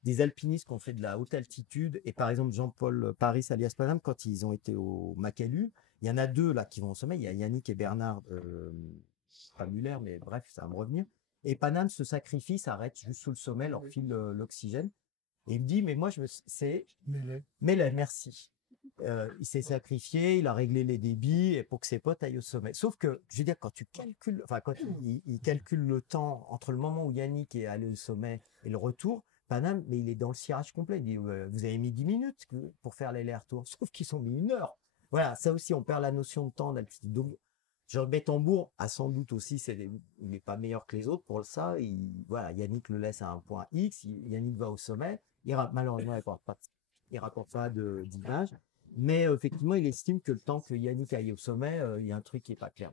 des alpinistes qui ont fait de la haute altitude et par exemple Jean-Paul Paris alias Paname quand ils ont été au Makalu, il y en a deux là qui vont au sommet, il y a Yannick et Bernard, pas Muller mais bref ça va me revenir. Et Paname se sacrifie, s'arrête juste sous le sommet, leur file l'oxygène. Et il me dit, mais moi, mais merci. Il s'est sacrifié, il a réglé les débits et pour que ses potes aillent au sommet. Sauf que, je veux dire, quand tu calcules, enfin, quand il calcule le temps entre le moment où Yannick est allé au sommet et le retour, Paname, mais il est dans le cirage complet. Il dit, vous avez mis 10 minutes pour faire l'aller-retour. Sauf qu'ils ont mis 1 heure. Voilà, ça aussi, on perd la notion de temps d'altitude. Donc, Georges Bettembourg a sans doute aussi, il n'est pas meilleur que les autres pour ça. Voilà, Yannick le laisse à un point X, Yannick va au sommet. Malheureusement, il rapporte pas d'image. Mais effectivement, il estime que le temps que Yannick aille au sommet, il y a un truc qui est pas clair.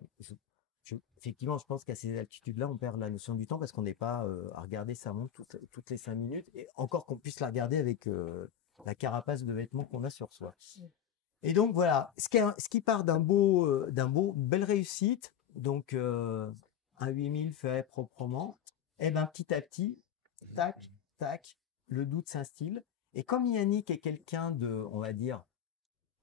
Effectivement, je pense qu'à ces altitudes-là, on perd la notion du temps parce qu'on n'est pas à regarder sa montre toutes les 5 minutes. Et encore qu'on puisse la regarder avec la carapace de vêtements qu'on a sur soi. Et donc voilà, ce qui part belle réussite, donc un 8000 fait proprement, et ben petit à petit, tac, tac, le doute s'instille. Et comme Yannick est quelqu'un de, on va dire,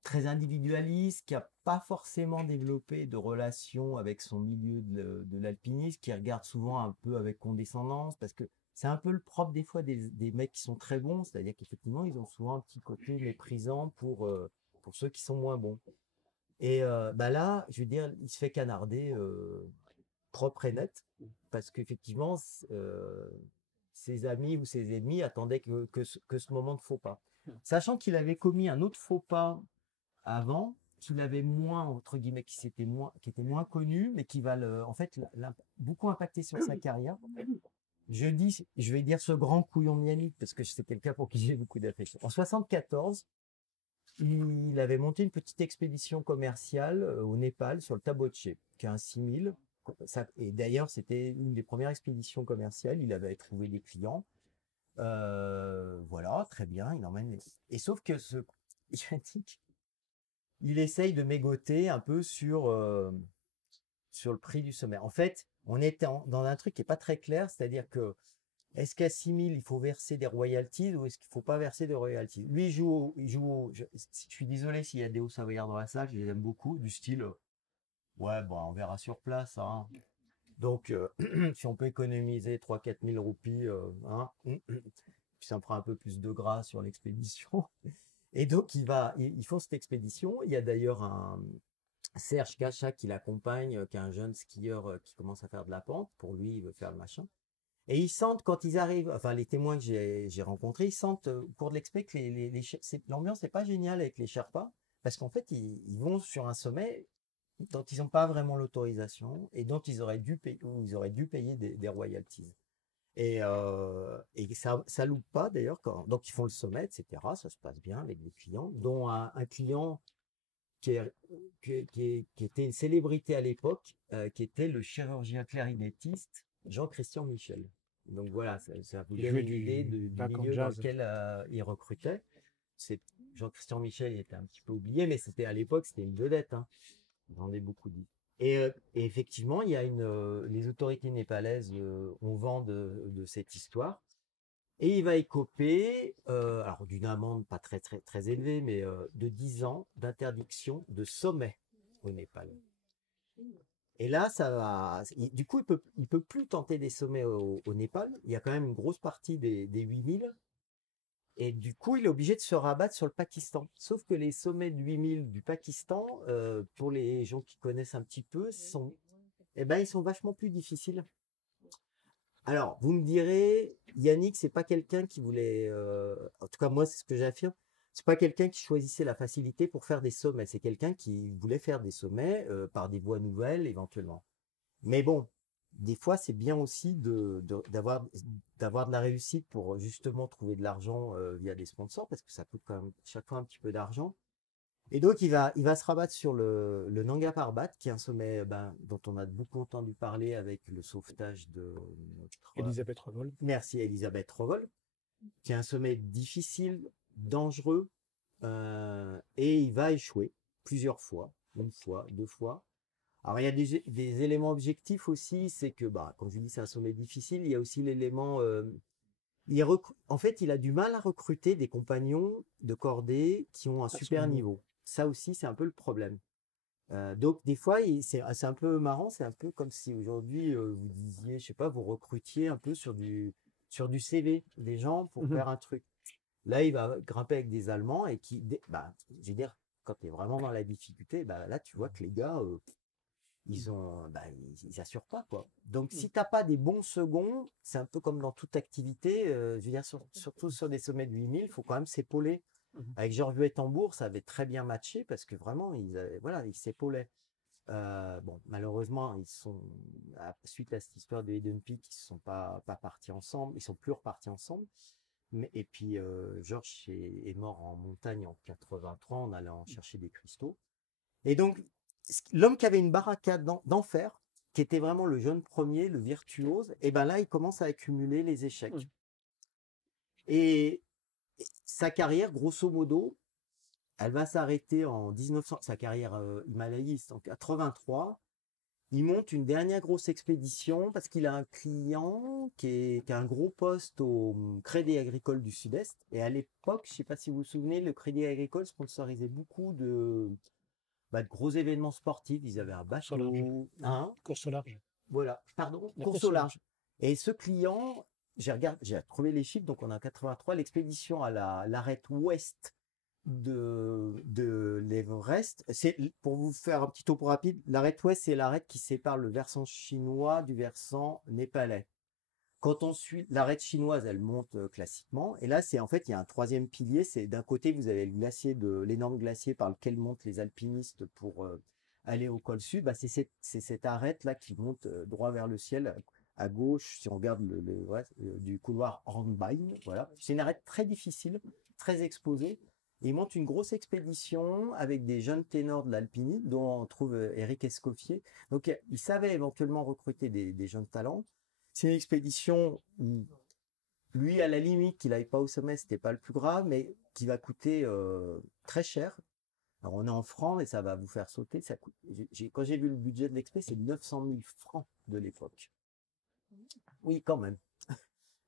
très individualiste, qui a pas forcément développé de relation avec son milieu de l'alpinisme, qui regarde souvent un peu avec condescendance, parce que c'est un peu le propre des fois des mecs qui sont très bons, c'est-à-dire qu'effectivement, ils ont souvent un petit côté méprisant pour ceux qui sont moins bons. Et bah là, je veux dire, il se fait canarder propre et net, parce qu'effectivement, ses amis ou ses ennemis attendaient que ce moment de faux pas. Sachant qu'il avait commis un autre faux pas avant, qu'il avait moins, entre guillemets, qui était moins connu, mais qui va en fait, beaucoup impacter sur sa carrière. Je vais dire ce grand couillon de Yannick, parce que c'est quelqu'un pour qui j'ai beaucoup d'affection. En 74, il avait monté une petite expédition commerciale au Népal sur le Tabotche, qui est un 6000. Et d'ailleurs, c'était une des premières expéditions commerciales. Il avait trouvé des clients. Voilà, très bien, il emmène. Et sauf que ce Yannick, il essaye de mégoter un peu sur le prix du sommet. En fait, on était dans un truc qui est pas très clair, c'est-à-dire que est-ce qu'à 6000, il faut verser des royalties ou est-ce qu'il faut pas verser des royalties? Lui, je suis désolé s'il y a des hauts savoyards dans la salle, je les aime beaucoup, du style, ouais, bon, on verra sur place, hein. Donc, si on peut économiser 3-4 000 roupies, hein, puis ça me fera un peu plus de gras sur l'expédition. Et donc, ils font cette expédition. Il y a d'ailleurs un Serge Cacha qui l'accompagne, qui est un jeune skieur qui commence à faire de la pente. Pour lui, il veut faire le machin. Et ils sentent quand ils arrivent, enfin les témoins que j'ai rencontrés, ils sentent au cours de l'expé que l'ambiance n'est pas géniale avec les Sherpas, parce qu'en fait ils vont sur un sommet dont ils n'ont pas vraiment l'autorisation et dont ils auraient dû payer des royalties. Et ça loupe pas d'ailleurs donc ils font le sommet, etc. Ça se passe bien avec des clients, dont un client qui était une célébrité à l'époque, qui était le chirurgien clarinettiste Jean-Christian Michel. Donc voilà, ça vous Il donne jouait une idée du back en milieu dans jazz. lequel il recrutait. Jean-Christian Michel il était un petit peu oublié, mais c'était à l'époque, c'était une vedette. Hein. Il vendait beaucoup de disques. Et effectivement, il y a les autorités népalaises ont vent de cette histoire. Et il va écoper, alors d'une amende pas très, très, très élevée, mais de 10 ans d'interdiction de sommet au Népal. Et là, du coup, il peut plus tenter des sommets au Népal. Il y a quand même une grosse partie des 8000. Et du coup, il est obligé de se rabattre sur le Pakistan. Sauf que les sommets de 8000 du Pakistan, pour les gens qui connaissent un petit peu, ils sont vachement plus difficiles. Alors, vous me direz, Yannick, c'est pas quelqu'un qui voulait, en tout cas moi c'est ce que j'affirme, c'est pas quelqu'un qui choisissait la facilité pour faire des sommets, c'est quelqu'un qui voulait faire des sommets par des voies nouvelles éventuellement. Mais bon, des fois c'est bien aussi d'avoir de la réussite pour justement trouver de l'argent via des sponsors parce que ça coûte quand même chaque fois un petit peu d'argent. Et donc, il va se rabattre sur le Nanga Parbat, qui est un sommet dont on a beaucoup entendu parler avec le sauvetage de notre... Elisabeth Revol. Merci, Elisabeth Revol, qui est un sommet difficile, dangereux, et il va échouer plusieurs fois, une fois, deux fois. Alors, il y a des éléments objectifs aussi, c'est que, comme je dis, c'est un sommet difficile, il y a aussi l'élément... en fait, il a du mal à recruter des compagnons de cordée qui ont un super niveau. Ça aussi, c'est un peu le problème. Donc, des fois, c'est un peu marrant. C'est un peu comme si aujourd'hui, vous disiez, je sais pas, vous recrutiez un peu sur du CV des gens pour faire un truc. Là, il va grimper avec des Allemands et je veux dire, quand tu es vraiment dans la difficulté, là, tu vois que les gars, ils assurent pas, quoi. Donc, si t'as pas des bons seconds, c'est un peu comme dans toute activité, je veux dire, surtout sur des sommets de 8000, il faut quand même s'épauler. Avec Georges Tambour, ça avait très bien matché parce que vraiment, ils s'épaulaient. Malheureusement, suite à cette histoire de Hidden Peak, ils ne sont pas partis ensemble, ils sont plus repartis ensemble. Et puis, Georges est mort en montagne en 83 en allant chercher des cristaux. Et donc, l'homme qui avait une barricade d'enfer, qui était vraiment le jeune premier, le virtuose, et là, il commence à accumuler les échecs. Et sa carrière, grosso modo, elle va s'arrêter en 1900, sa carrière himalayiste en 83. Il monte une dernière grosse expédition parce qu'il a un client qui a un gros poste au Crédit Agricole du Sud-Est. Et à l'époque, je ne sais pas si vous vous souvenez, le Crédit Agricole sponsorisait beaucoup de gros événements sportifs. Ils avaient un bateau, course au large. Voilà, pardon, course au large. Et ce client, j'ai trouvé les chiffres, donc on a en 83, l'expédition à l'arête ouest de l'Everest. Pour vous faire un petit topo rapide, l'arête ouest, c'est l'arête qui sépare le versant chinois du versant népalais. Quand on suit l'arête chinoise, elle monte classiquement. Et là, en fait, il y a un troisième pilier. C'est d'un côté, vous avez l'énorme glacier par lequel montent les alpinistes pour aller au col sud. C'est cette arête-là qui monte droit vers le ciel à gauche, si on regarde du couloir Hornbein. Voilà. C'est une arête très difficile, très exposée. Et il monte une grosse expédition avec des jeunes ténors de l'alpinisme, dont on trouve Eric Escoffier. Donc, il savait éventuellement recruter des jeunes talents. C'est une expédition où, lui, à la limite, qu'il n'aille pas au sommet, c'était pas le plus grave, mais qui va coûter très cher. Alors, on est en francs et ça va vous faire sauter. Quand j'ai vu le budget de l'expé, c'est 900 000 francs de l'époque. Oui, quand même.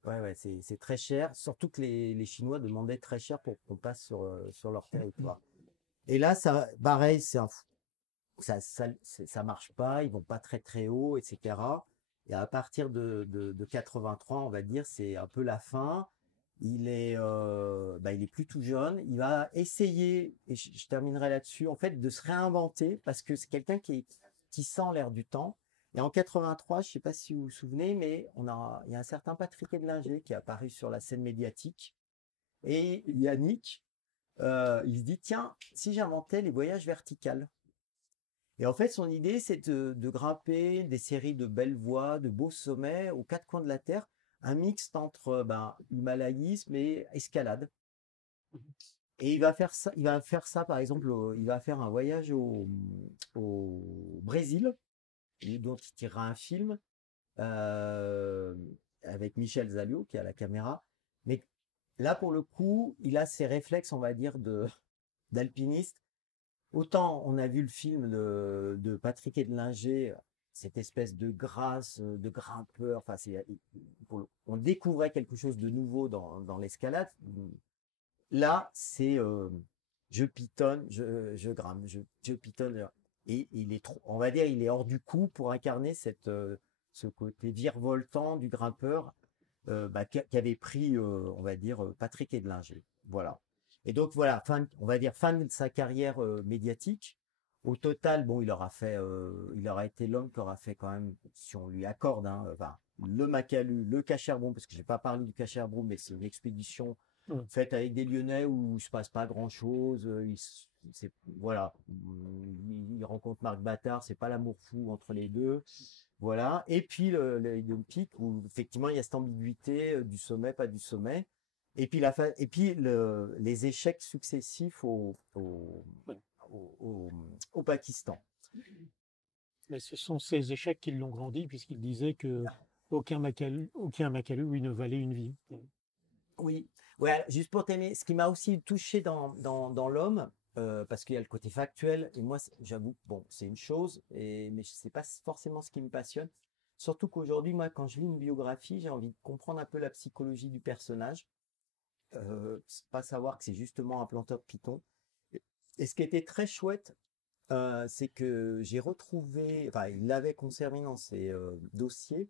Ouais, c'est très cher. Surtout que les Chinois demandaient très cher pour qu'on passe sur leur territoire. Et là, pareil, ça marche pas. Ils vont pas très très haut, etc. Et à partir de 83, on va dire, c'est un peu la fin. Il est plus tout jeune. Il va essayer, et je terminerai là-dessus, en fait, de se réinventer parce que c'est quelqu'un qui sent l'air du temps. Et en 83, je ne sais pas si vous vous souvenez, mais il y a un certain Patrick Edlinger qui est apparu sur la scène médiatique. Et Yannick, il se dit, tiens, si j'inventais les voyages verticales. Et en fait, son idée, c'est de grimper des séries de belles voies, de beaux sommets aux quatre coins de la Terre, un mixte entre himalayisme et escalade. Et il va faire ça, par exemple, il va faire un voyage au Brésil, dont il tirera un film euh, avec Michel Zalliot qui est à la caméra. Mais là, pour le coup, il a ses réflexes, on va dire, d'alpiniste. Autant on a vu le film de Patrick Edlinger, cette espèce de grâce, de grimpeur. Enfin, on découvrait quelque chose de nouveau dans l'escalade. Là, c'est je pitonne, je grimpe, je pitonne. Et il est trop, on va dire, il est hors du coup pour incarner ce côté virevoltant du grimpeur qu'avait pris, on va dire, Patrick Edlinger. Voilà. Et donc voilà, on va dire fin de sa carrière médiatique. Au total, bon, il aura été l'homme qui aura fait quand même, si on lui accorde, hein, enfin, le Makalu, le Cacherbon, parce que j'ai pas parlé du Cacherbon, mais c'est une expédition Mm. faite avec des Lyonnais où il se passe pas grand chose. Voilà, il rencontre Marc Battard, c'est pas l'amour fou entre les deux. Voilà. Et puis le Hidden Peak où effectivement il y a cette ambiguïté du sommet, pas du sommet. Et puis les échecs successifs Ouais. au, au Pakistan. Mais ce sont ces échecs qui l'ont grandi, puisqu'il disait que aucun Makalu, oui, ne valait une vie. Oui, ouais, juste pour t'aimer, ce qui m'a aussi touché dans l'homme, parce qu'il y a le côté factuel, et moi, j'avoue, bon, c'est une chose, mais c'est pas forcément ce qui me passionne. Surtout qu'aujourd'hui, moi, quand je lis une biographie, j'ai envie de comprendre un peu la psychologie du personnage, pas savoir que c'est justement un planteur de python. Et ce qui était très chouette, c'est que j'ai retrouvé, enfin, il l'avait conservé dans ses dossiers,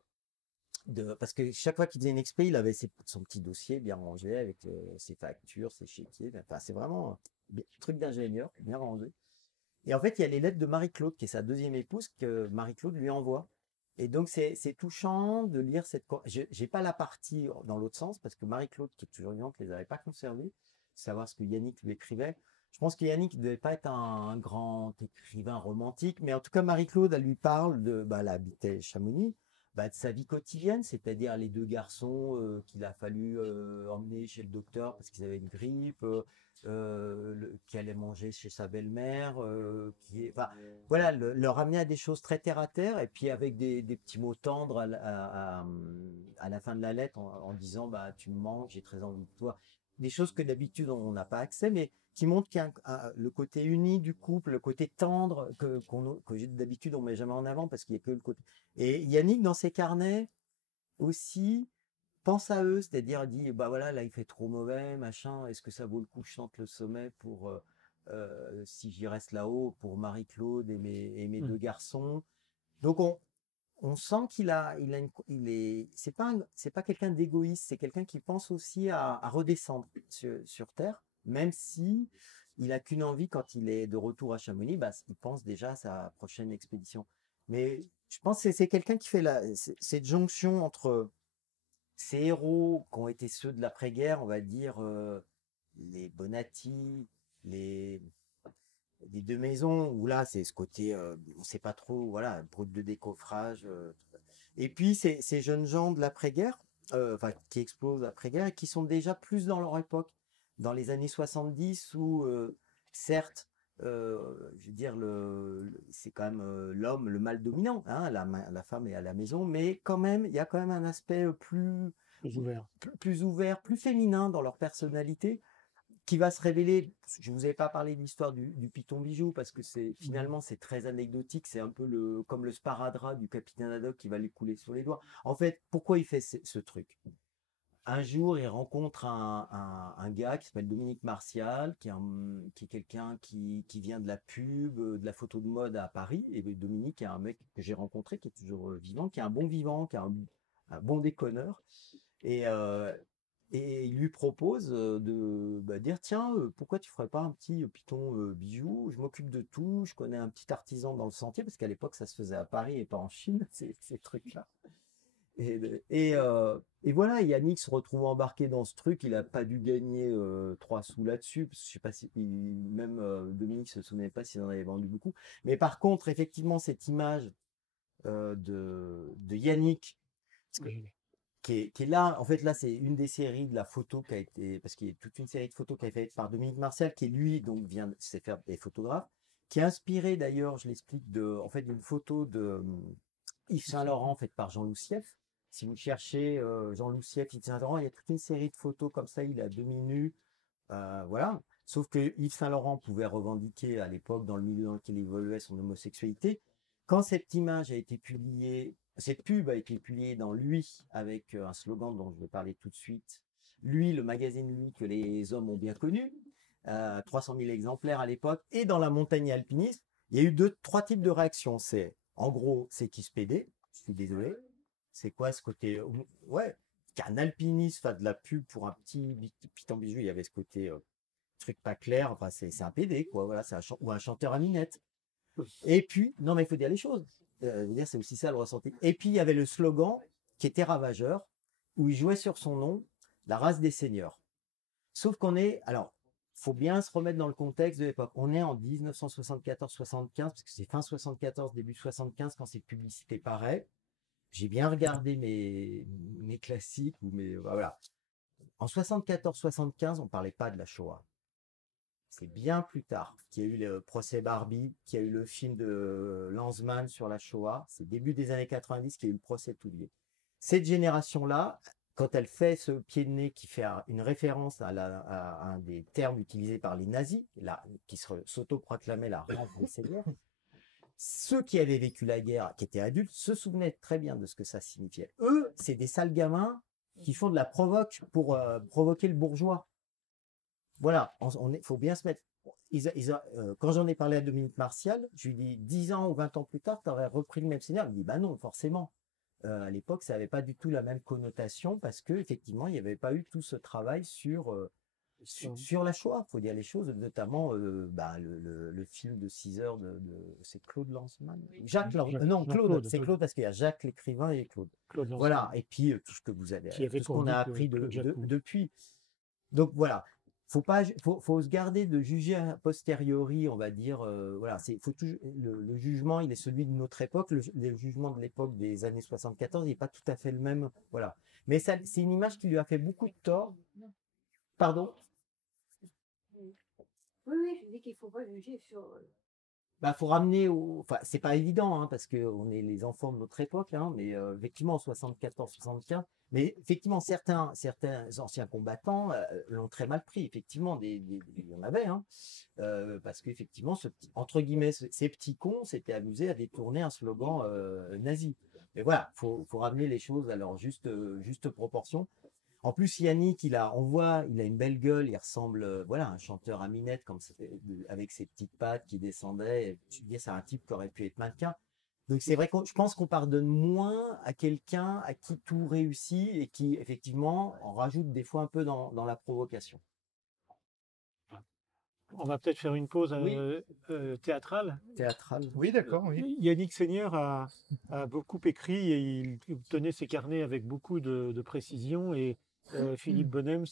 parce que chaque fois qu'il faisait une expé, il avait son petit dossier bien rangé avec ses factures, ses chéquiers. Enfin, c'est vraiment un truc d'ingénieur, bien rangé. Et en fait, il y a les lettres de Marie-Claude, qui est sa deuxième épouse, que Marie-Claude lui envoie. Et donc, c'est touchant de lire cette. J'ai pas la partie dans l'autre sens, parce que Marie-Claude, qui est toujours vivante, les avait pas conservées. Savoir ce que Yannick lui écrivait. Je pense que Yannick ne devait pas être un grand écrivain romantique, mais en tout cas, Marie-Claude, elle lui parle elle habitait Chamonix, de sa vie quotidienne, c'est-à-dire les deux garçons qu'il a fallu emmener chez le docteur parce qu'ils avaient une grippe, qui allait manger chez sa belle-mère, enfin, voilà, le ramener à des choses très terre à terre, et puis avec des petits mots tendres à la fin de la lettre en disant tu me manques, j'ai très envie de toi. Des choses que d'habitude on n'a pas accès, mais qui montrent le côté uni du couple, le côté tendre que d'habitude on met jamais en avant parce qu'il y a que le côté. Et Yannick dans ses carnets aussi pense à eux, c'est-à-dire dit bah voilà là il fait trop mauvais machin, est-ce que ça vaut le coup que je tente le sommet pour si j'y reste là-haut pour Marie-Claude et mes deux Mm. garçons. Donc on sent c'est pas quelqu'un d'égoïste, c'est quelqu'un qui pense aussi à redescendre sur Terre, même si il a qu'une envie quand il est de retour à Chamonix, il pense déjà à sa prochaine expédition. Mais je pense que c'est quelqu'un qui fait cette jonction entre ces héros qui ont été ceux de l'après-guerre, on va dire les Bonatti, les des deux maisons où là c'est ce côté on sait pas trop, voilà, brut de décoffrage, et puis ces jeunes gens de l'après-guerre, enfin qui explosent après-guerre et qui sont déjà plus dans leur époque, dans les années 70 où certes je veux dire c'est quand même l'homme le mâle dominant, hein, la femme est à la maison, mais quand même il y a quand même un aspect Plus ouvert. plus ouvert, plus féminin dans leur personnalité, qui va se révéler. Je vous avais pas parlé de l'histoire du Python bijou parce que Mm. finalement c'est très anecdotique, c'est un peu comme le sparadrap du capitaine Haddock qui va lui couler sur les doigts. En fait, pourquoi il fait ce truc? Un jour, il rencontre un gars qui s'appelle Dominique Martial, qui est quelqu'un qui vient de la pub, de la photo de mode à Paris. Et Dominique est un mec que j'ai rencontré, qui est toujours vivant, qui est un bon vivant, qui est un bon déconneur. Et, il lui propose de dire tiens, pourquoi tu ferais pas un petit Python bijou? Je m'occupe de tout, je connais un petit artisan dans le sentier, parce qu'à l'époque ça se faisait à Paris et pas en Chine, ces trucs-là. Et voilà, Yannick se retrouve embarqué dans ce truc, il a pas dû gagner 3 sous là-dessus, parce que je sais pas si même Dominique se souvenait pas s'il en avait vendu beaucoup. Mais par contre, effectivement, cette image de Yannick Oui. qui est là. En fait, là, c'est une des séries de la photo qui a été, parce qu'il y a toute une série de photos qui a été faite par Dominique Martial, qui lui, donc, sait faire des photographes, qui est inspiré d'ailleurs, je l'explique, en fait, d'une photo de Yves Saint-Laurent faite par Jean Loussieff. Si vous cherchez Jean Loussieff, Yves Saint-Laurent, il y a toute une série de photos comme ça, il est à demi-nu, voilà. Sauf que Yves Saint-Laurent pouvait revendiquer à l'époque, dans le milieu dans lequel il évoluait, son homosexualité. Quand cette image a été publiée, cette pub a été publiée dans Lui, avec un slogan dont je vais parler tout de suite. Lui, le magazine Lui, que les hommes ont bien connu, 300 000 exemplaires à l'époque, et dans la montagne alpinisme, il y a eu trois types de réactions. En gros, c'est qui se pédait, je suis désolé. C'est quoi ce côté, ouais, qu'un alpiniste fasse de la pub pour un petit bijou, il y avait ce côté truc pas clair, enfin c'est un PD quoi, voilà, ou un chanteur à minette. Et puis non mais il faut dire les choses, je veux dire c'est aussi ça le ressenti. Et puis il y avait le slogan qui était ravageur, où il jouait sur son nom la race des seigneurs. Sauf alors faut bien se remettre dans le contexte de l'époque. On est en 1974-75 parce que c'est fin 74 début 75 quand cette publicité paraît. J'ai bien regardé mes classiques ou voilà. En 74-75, on parlait pas de la Shoah. C'est bien plus tard qu'il y a eu le procès Barbie, qu'il y a eu le film de Lanzmann sur la Shoah. C'est début des années 90 qu'il y a eu le procès Toulier. Cette génération-là, quand elle fait ce pied de nez qui fait une référence à un des termes utilisés par les nazis, qui s'autoproclamaient la race des seigneurs, ceux qui avaient vécu la guerre, qui étaient adultes, se souvenaient très bien de ce que ça signifiait. Eux, c'est des sales gamins qui font de la provoque pour provoquer le bourgeois. Voilà, faut bien se mettre. Quand j'en ai parlé à Dominique Martial, je lui dis 10 ans ou 20 ans plus tard, tu aurais repris le même scénario. Il me dit bah non, forcément. À l'époque, ça n'avait pas du tout la même connotation parce que effectivement, il n'y avait pas eu tout ce travail sur la Shoah. Il faut dire les choses, notamment le film de 6 heures c'est Claude Lanzmann. Claude, c'est Claude parce qu'il y a Jacques l'écrivain et Claude. Voilà, et puis tout ce que vous avez, tout ce qu'on a appris depuis. Donc voilà. Faut se garder de juger a posteriori, on va dire, voilà, le jugement, il est celui de notre époque, le jugement de l'époque des années 74, il n'est pas tout à fait le même, voilà. Mais c'est une image qui lui a fait beaucoup de tort. Pardon? Oui, je dis qu'il faut pas juger sur. Faut ramener enfin, c'est pas évident, hein, parce que on est les enfants de notre époque, hein, mais effectivement, 74-75, mais effectivement, certains anciens combattants l'ont très mal pris. Effectivement, il y en avait, hein, parce qu'effectivement, entre guillemets, ces petits cons s'étaient amusés à détourner un slogan nazi. Mais voilà, faut ramener les choses à leur juste proportion. En plus, Yannick, il a une belle gueule, il ressemble, voilà, à un chanteur à minette, avec ses petites pattes qui descendaient. Tu dis, c'est un type qui aurait pu être mannequin. Donc c'est vrai que je pense qu'on pardonne moins à quelqu'un à qui tout réussit et qui, effectivement, en rajoute des fois un peu dans la provocation. On va peut-être faire une pause Oui. théâtrale. Oui, d'accord. Oui. Yannick Seigneur a beaucoup écrit et il tenait ses carnets avec beaucoup de précision et Philippe Bonnem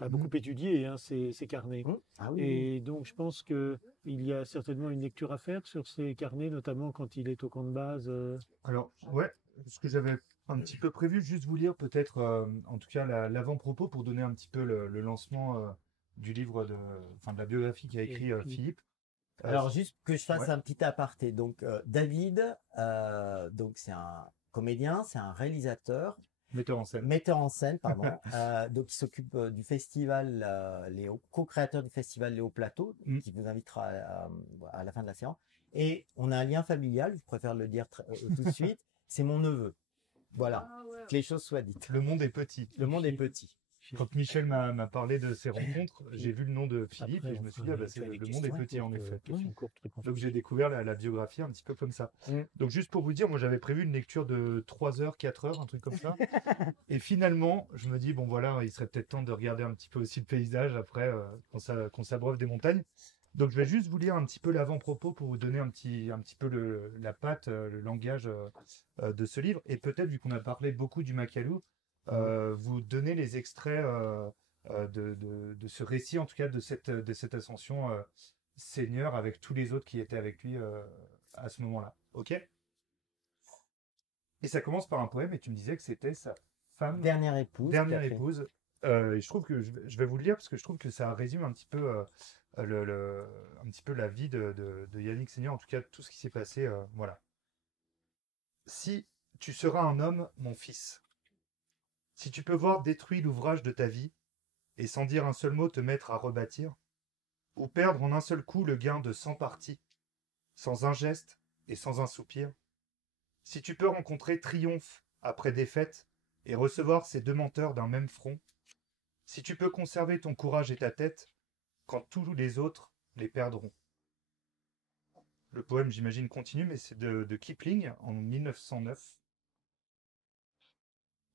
a beaucoup étudié ces carnets. Ah oui, et donc je pense qu'il y a certainement une lecture à faire sur ces carnets, notamment quand il est au camp de base. Alors, ouais, ce que j'avais un petit peu prévu, juste vous lire peut-être, en tout cas, l'avant-propos pour donner un petit peu le lancement du livre de la biographie qu'a écrit Philippe. Alors, juste que je fasse un petit aparté. Donc, David, donc c'est un comédien, c'est un réalisateur. Metteur en scène, pardon. Donc, il s'occupe du festival, co-créateur du festival Léo Plateau, qui vous invitera à la fin de la séance. Et on a un lien familial, je préfère le dire tout de suite, c'est mon neveu. Voilà, que les choses soient dites. Le monde est petit. Le monde est petit. Quand Michel m'a parlé de ces rencontres, j'ai vu le nom de Philippe et je me suis dit, le monde est petit en effet. Donc j'ai découvert la biographie un petit peu comme ça. Donc juste pour vous dire, moi j'avais prévu une lecture de 3 heures, 4 heures, un truc comme ça. Et finalement, je me dis, bon voilà, il serait peut-être temps de regarder un petit peu aussi le paysage après, qu'on s'abreuve des montagnes. Donc je vais juste vous lire un petit peu l'avant-propos pour vous donner un petit peu la patte, le langage de ce livre. Et peut-être, vu qu'on a parlé beaucoup du Makalu, vous donner les extraits de ce récit, en tout cas de cette ascension Seigneur avec tous les autres qui étaient avec lui à ce moment-là. Ok ? Et ça commence par un poème, et tu me disais que c'était sa femme, Dernière épouse. dernière tout à fait. épouse. Et je trouve que je vais vous le lire parce que je trouve que ça résume un petit peu, un petit peu la vie de Yannick Seigneur, en tout cas tout ce qui s'est passé. Voilà. Si tu seras un homme, mon fils, si tu peux voir détruit l'ouvrage de ta vie, et sans dire un seul mot te mettre à rebâtir, ou perdre en un seul coup le gain de 100 parties, sans un geste et sans un soupir, si tu peux rencontrer triomphe après défaite et recevoir ces deux menteurs d'un même front, si tu peux conserver ton courage et ta tête, quand tous les autres les perdront. Le poème, j'imagine, continue, mais c'est de Kipling en 1909.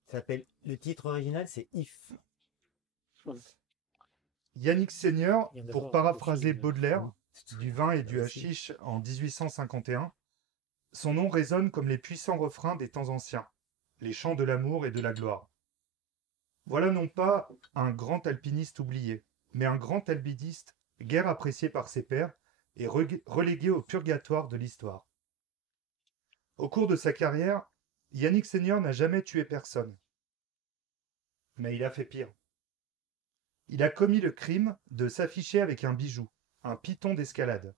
Ça s'appelle, le titre original, c'est If. Yannick Seigneur, Il y en a pour d'abord paraphraser le film, Baudelaire, du vin et du aussi. hashish en 1851, son nom résonne comme les puissants refrains des temps anciens, les chants de l'amour et de la gloire. Voilà non pas un grand alpiniste oublié, mais un grand alpiniste guère apprécié par ses pairs et relégué au purgatoire de l'histoire. Au cours de sa carrière, Yannick Seigneur n'a jamais tué personne. Mais il a fait pire. Il a commis le crime de s'afficher avec un bijou, un python d'escalade,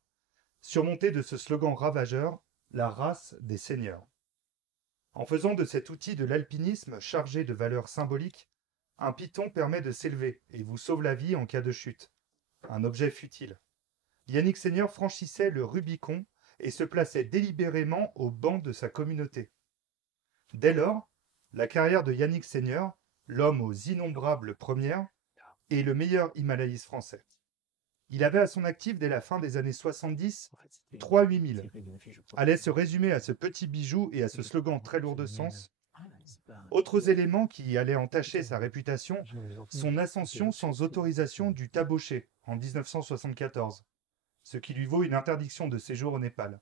surmonté de ce slogan ravageur, la race des seigneurs. En faisant de cet outil de l'alpinisme chargé de valeurs symboliques, un python permet de s'élever et vous sauve la vie en cas de chute. Un objet futile. Yannick Seigneur franchissait le Rubicon et se plaçait délibérément au banc de sa communauté. Dès lors, la carrière de Yannick Seigneur, l'homme aux innombrables premières, est le meilleur himalayiste français. Il avait à son actif dès la fin des années 70 3 8000, allait se résumer à ce petit bijou et à ce slogan très lourd de sens. Autres éléments qui allaient entacher sa réputation, son ascension sans autorisation du Tabochet en 1974, ce qui lui vaut une interdiction de séjour au Népal.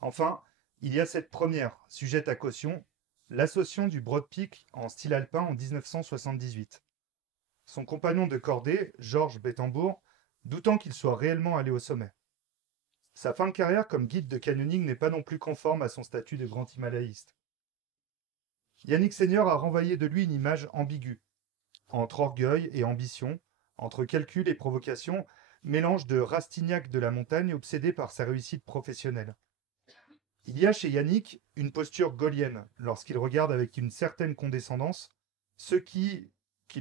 Enfin, il y a cette première, sujette à caution, l'ascension du Broad Peak en style alpin en 1978. Son compagnon de cordée, Georges Bettembourg, doutant qu'il soit réellement allé au sommet. Sa fin de carrière comme guide de canyoning n'est pas non plus conforme à son statut de grand himalayiste. Yannick Seigneur a renvoyé de lui une image ambiguë, entre orgueil et ambition, entre calcul et provocation, mélange de Rastignac de la montagne obsédé par sa réussite professionnelle. Il y a chez Yannick une posture gaulienne lorsqu'il regarde avec une certaine condescendance ceux qu'il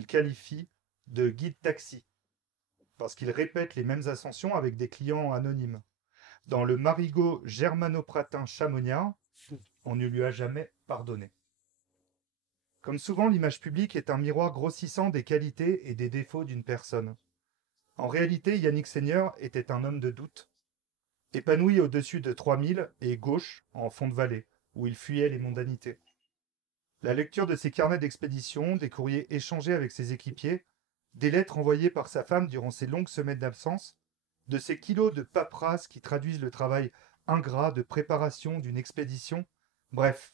qualifie de guide taxi, parce qu'il répète les mêmes ascensions avec des clients anonymes. Dans le marigot germano-pratin chamonniard, on ne lui a jamais pardonné. Comme souvent, l'image publique est un miroir grossissant des qualités et des défauts d'une personne. En réalité, Yannick Seigneur était un homme de doute, épanoui au-dessus de 3000 et gauche en fond de vallée, où il fuyait les mondanités. La lecture de ses carnets d'expédition, des courriers échangés avec ses équipiers, des lettres envoyées par sa femme durant ses longues semaines d'absence, de ces kilos de paperasse qui traduisent le travail ingrat de préparation d'une expédition, bref,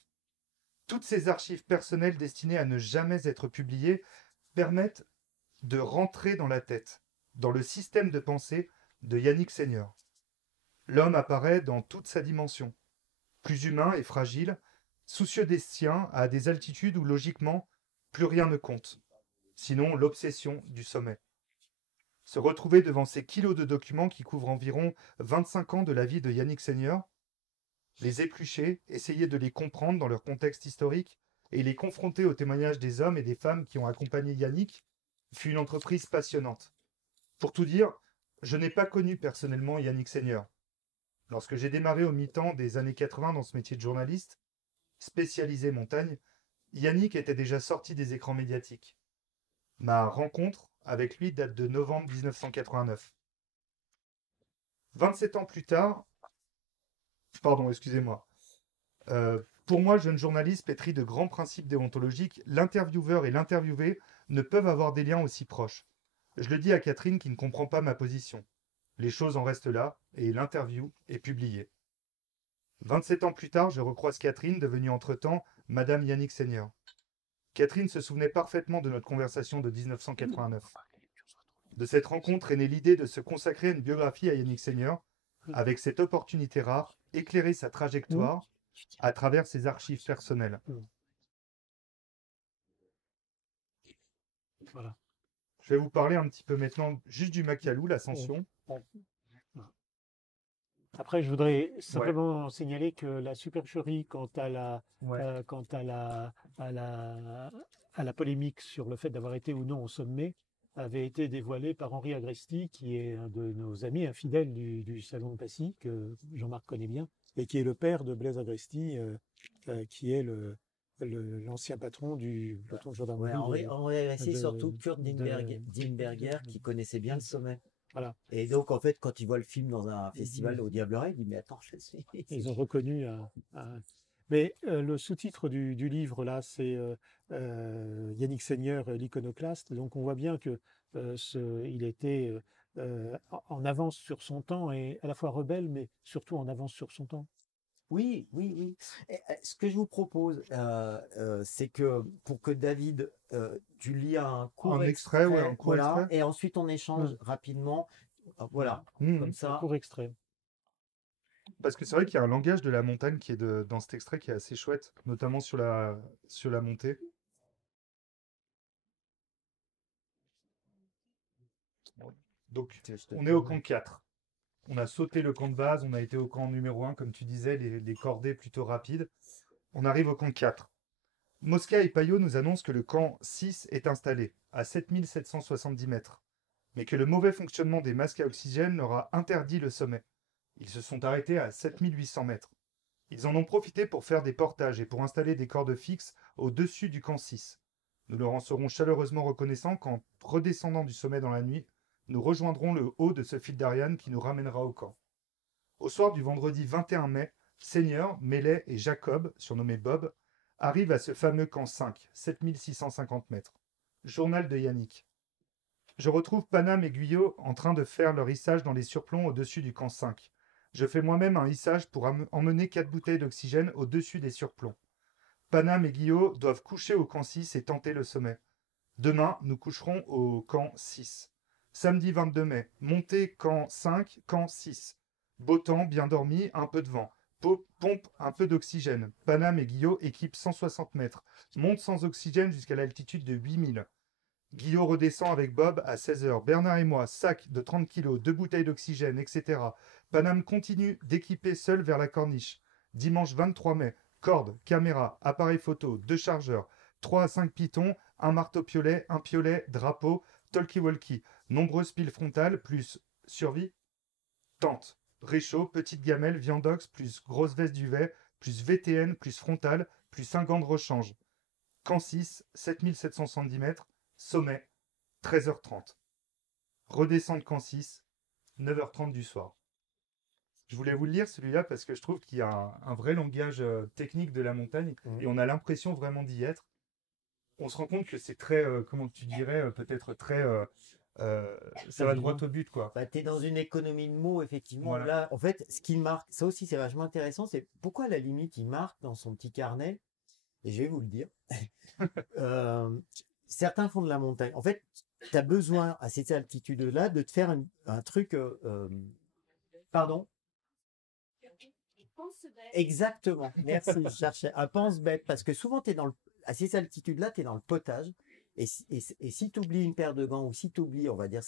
toutes ces archives personnelles destinées à ne jamais être publiées permettent de rentrer dans la tête, dans le système de pensée de Yannick Seigneur. L'homme apparaît dans toute sa dimension, plus humain et fragile, soucieux des siens à des altitudes où logiquement plus rien ne compte, sinon l'obsession du sommet. Se retrouver devant ces kilos de documents qui couvrent environ 25 ans de la vie de Yannick Seigneur, les éplucher, essayer de les comprendre dans leur contexte historique et les confronter aux témoignages des hommes et des femmes qui ont accompagné Yannick, fut une entreprise passionnante. Pour tout dire, je n'ai pas connu personnellement Yannick Seigneur. Lorsque j'ai démarré au mi-temps des années 80 dans ce métier de journaliste, spécialisé montagne, Yannick était déjà sorti des écrans médiatiques. Ma rencontre avec lui date de novembre 1989. 27 ans plus tard, pour moi, jeune journaliste pétri de grands principes déontologiques, l'intervieweur et l'interviewé ne peuvent avoir des liens aussi proches. Je le dis à Catherine qui ne comprend pas ma position. Les choses en restent là, et l'interview est publiée. 27 ans plus tard, je recroise Catherine, devenue entre-temps Madame Yannick Seigneur. Catherine se souvenait parfaitement de notre conversation de 1989. De cette rencontre est née l'idée de se consacrer à une biographie à Yannick Seigneur, avec cette opportunité rare, éclairer sa trajectoire, à travers ses archives personnelles. Voilà. Je vais vous parler un petit peu maintenant juste du Makalu, l'ascension. Après, je voudrais simplement signaler que la supercherie quant à la polémique sur le fait d'avoir été ou non au sommet avait été dévoilée par Henri Agresti, qui est un de nos amis, un fidèle du Salon de Passy, que Jean-Marc connaît bien, et qui est le père de Blaise Agresti, qui est l'ancien patron du peloton de gendarmerie. Henri Agresti, surtout Kurt Dimberger, qui connaissait bien le sommet. Voilà. Et donc, en fait, quand il voit le film dans un festival au Diableret, il dit, mais attends, je sais. Ils ont reconnu. Mais le sous-titre du livre, là, c'est Yannick Seigneur, l'iconoclaste. Donc, on voit bien que il était en avance sur son temps et à la fois rebelle, mais surtout en avance sur son temps. Oui. Et, ce que je vous propose, c'est que pour que David, tu lis un court extrait, un court extrait. Et ensuite on échange rapidement. Voilà, comme ça. Un court extrait. Parce que c'est vrai qu'il y a un langage de la montagne qui est dans cet extrait qui est assez chouette, notamment sur la montée. Donc, on est au camp 4. On a sauté le camp de base, on a été au camp numéro 1, comme tu disais, les cordées plutôt rapides. On arrive au camp 4. Mosca et Payot nous annoncent que le camp 6 est installé, à 7770 mètres, mais que le mauvais fonctionnement des masques à oxygène leur a interdit le sommet. Ils se sont arrêtés à 7800 mètres. Ils en ont profité pour faire des portages et pour installer des cordes fixes au-dessus du camp 6. Nous leur en serons chaleureusement reconnaissants qu'en redescendant du sommet dans la nuit, nous rejoindrons le haut de ce fil d'Ariane qui nous ramènera au camp. Au soir du vendredi 21 mai, Seigneur, Mellet et Jacob, surnommé Bob, arrivent à ce fameux camp 5, 7650 mètres. Journal de Yannick. Je retrouve Paname et Guyot en train de faire leur hissage dans les surplombs au-dessus du camp 5. Je fais moi-même un hissage pour emmener 4 bouteilles d'oxygène au-dessus des surplombs. Paname et Guyot doivent coucher au camp 6 et tenter le sommet. Demain, nous coucherons au camp 6. Samedi 22 mai, montée camp 5, camp 6. Beau temps, bien dormi, un peu de vent. Pompe un peu d'oxygène. Paname et Guyot équipent 160 mètres. Monte sans oxygène jusqu'à l'altitude de 8000. Guyot redescend avec Bob à 16h. Bernard et moi, sac de 30 kg, 2 bouteilles d'oxygène, etc. Paname continue d'équiper seul vers la corniche. Dimanche 23 mai, corde, caméra, appareil photo, 2 chargeurs, 3 à 5 pitons, un marteau-piolet, un piolet, drapeau, talkie-walkie, nombreuses piles frontales, plus survie, tente, réchaud, petite gamelle, viandox, plus grosse veste duvet, plus VTN, plus frontale, plus un gant de rechange. Camp 6, 7770 mètres, sommet, 13h30. Redescendre camp 6, 9h30 du soir. Je voulais vous le lire celui-là parce que je trouve qu'il y a un vrai langage technique de la montagne et on a l'impression vraiment d'y être. On se rend compte que c'est très, comment tu dirais, peut-être très... ça va droit au but, quoi. Bah, tu es dans une économie de mots, effectivement. Voilà. Là, en fait, ce qu'il marque, ça aussi, c'est vachement intéressant, c'est pourquoi, à la limite, il marque dans son petit carnet, et je vais vous le dire, certains font de la montagne. En fait, tu as besoin, à cette altitude-là, de te faire un truc... pardon? Exactement, merci, je cherchais un pense-bête, parce que souvent, à ces altitudes-là, tu es dans le potage, et si tu oublies une paire de gants, ou si tu oublies, on va dire,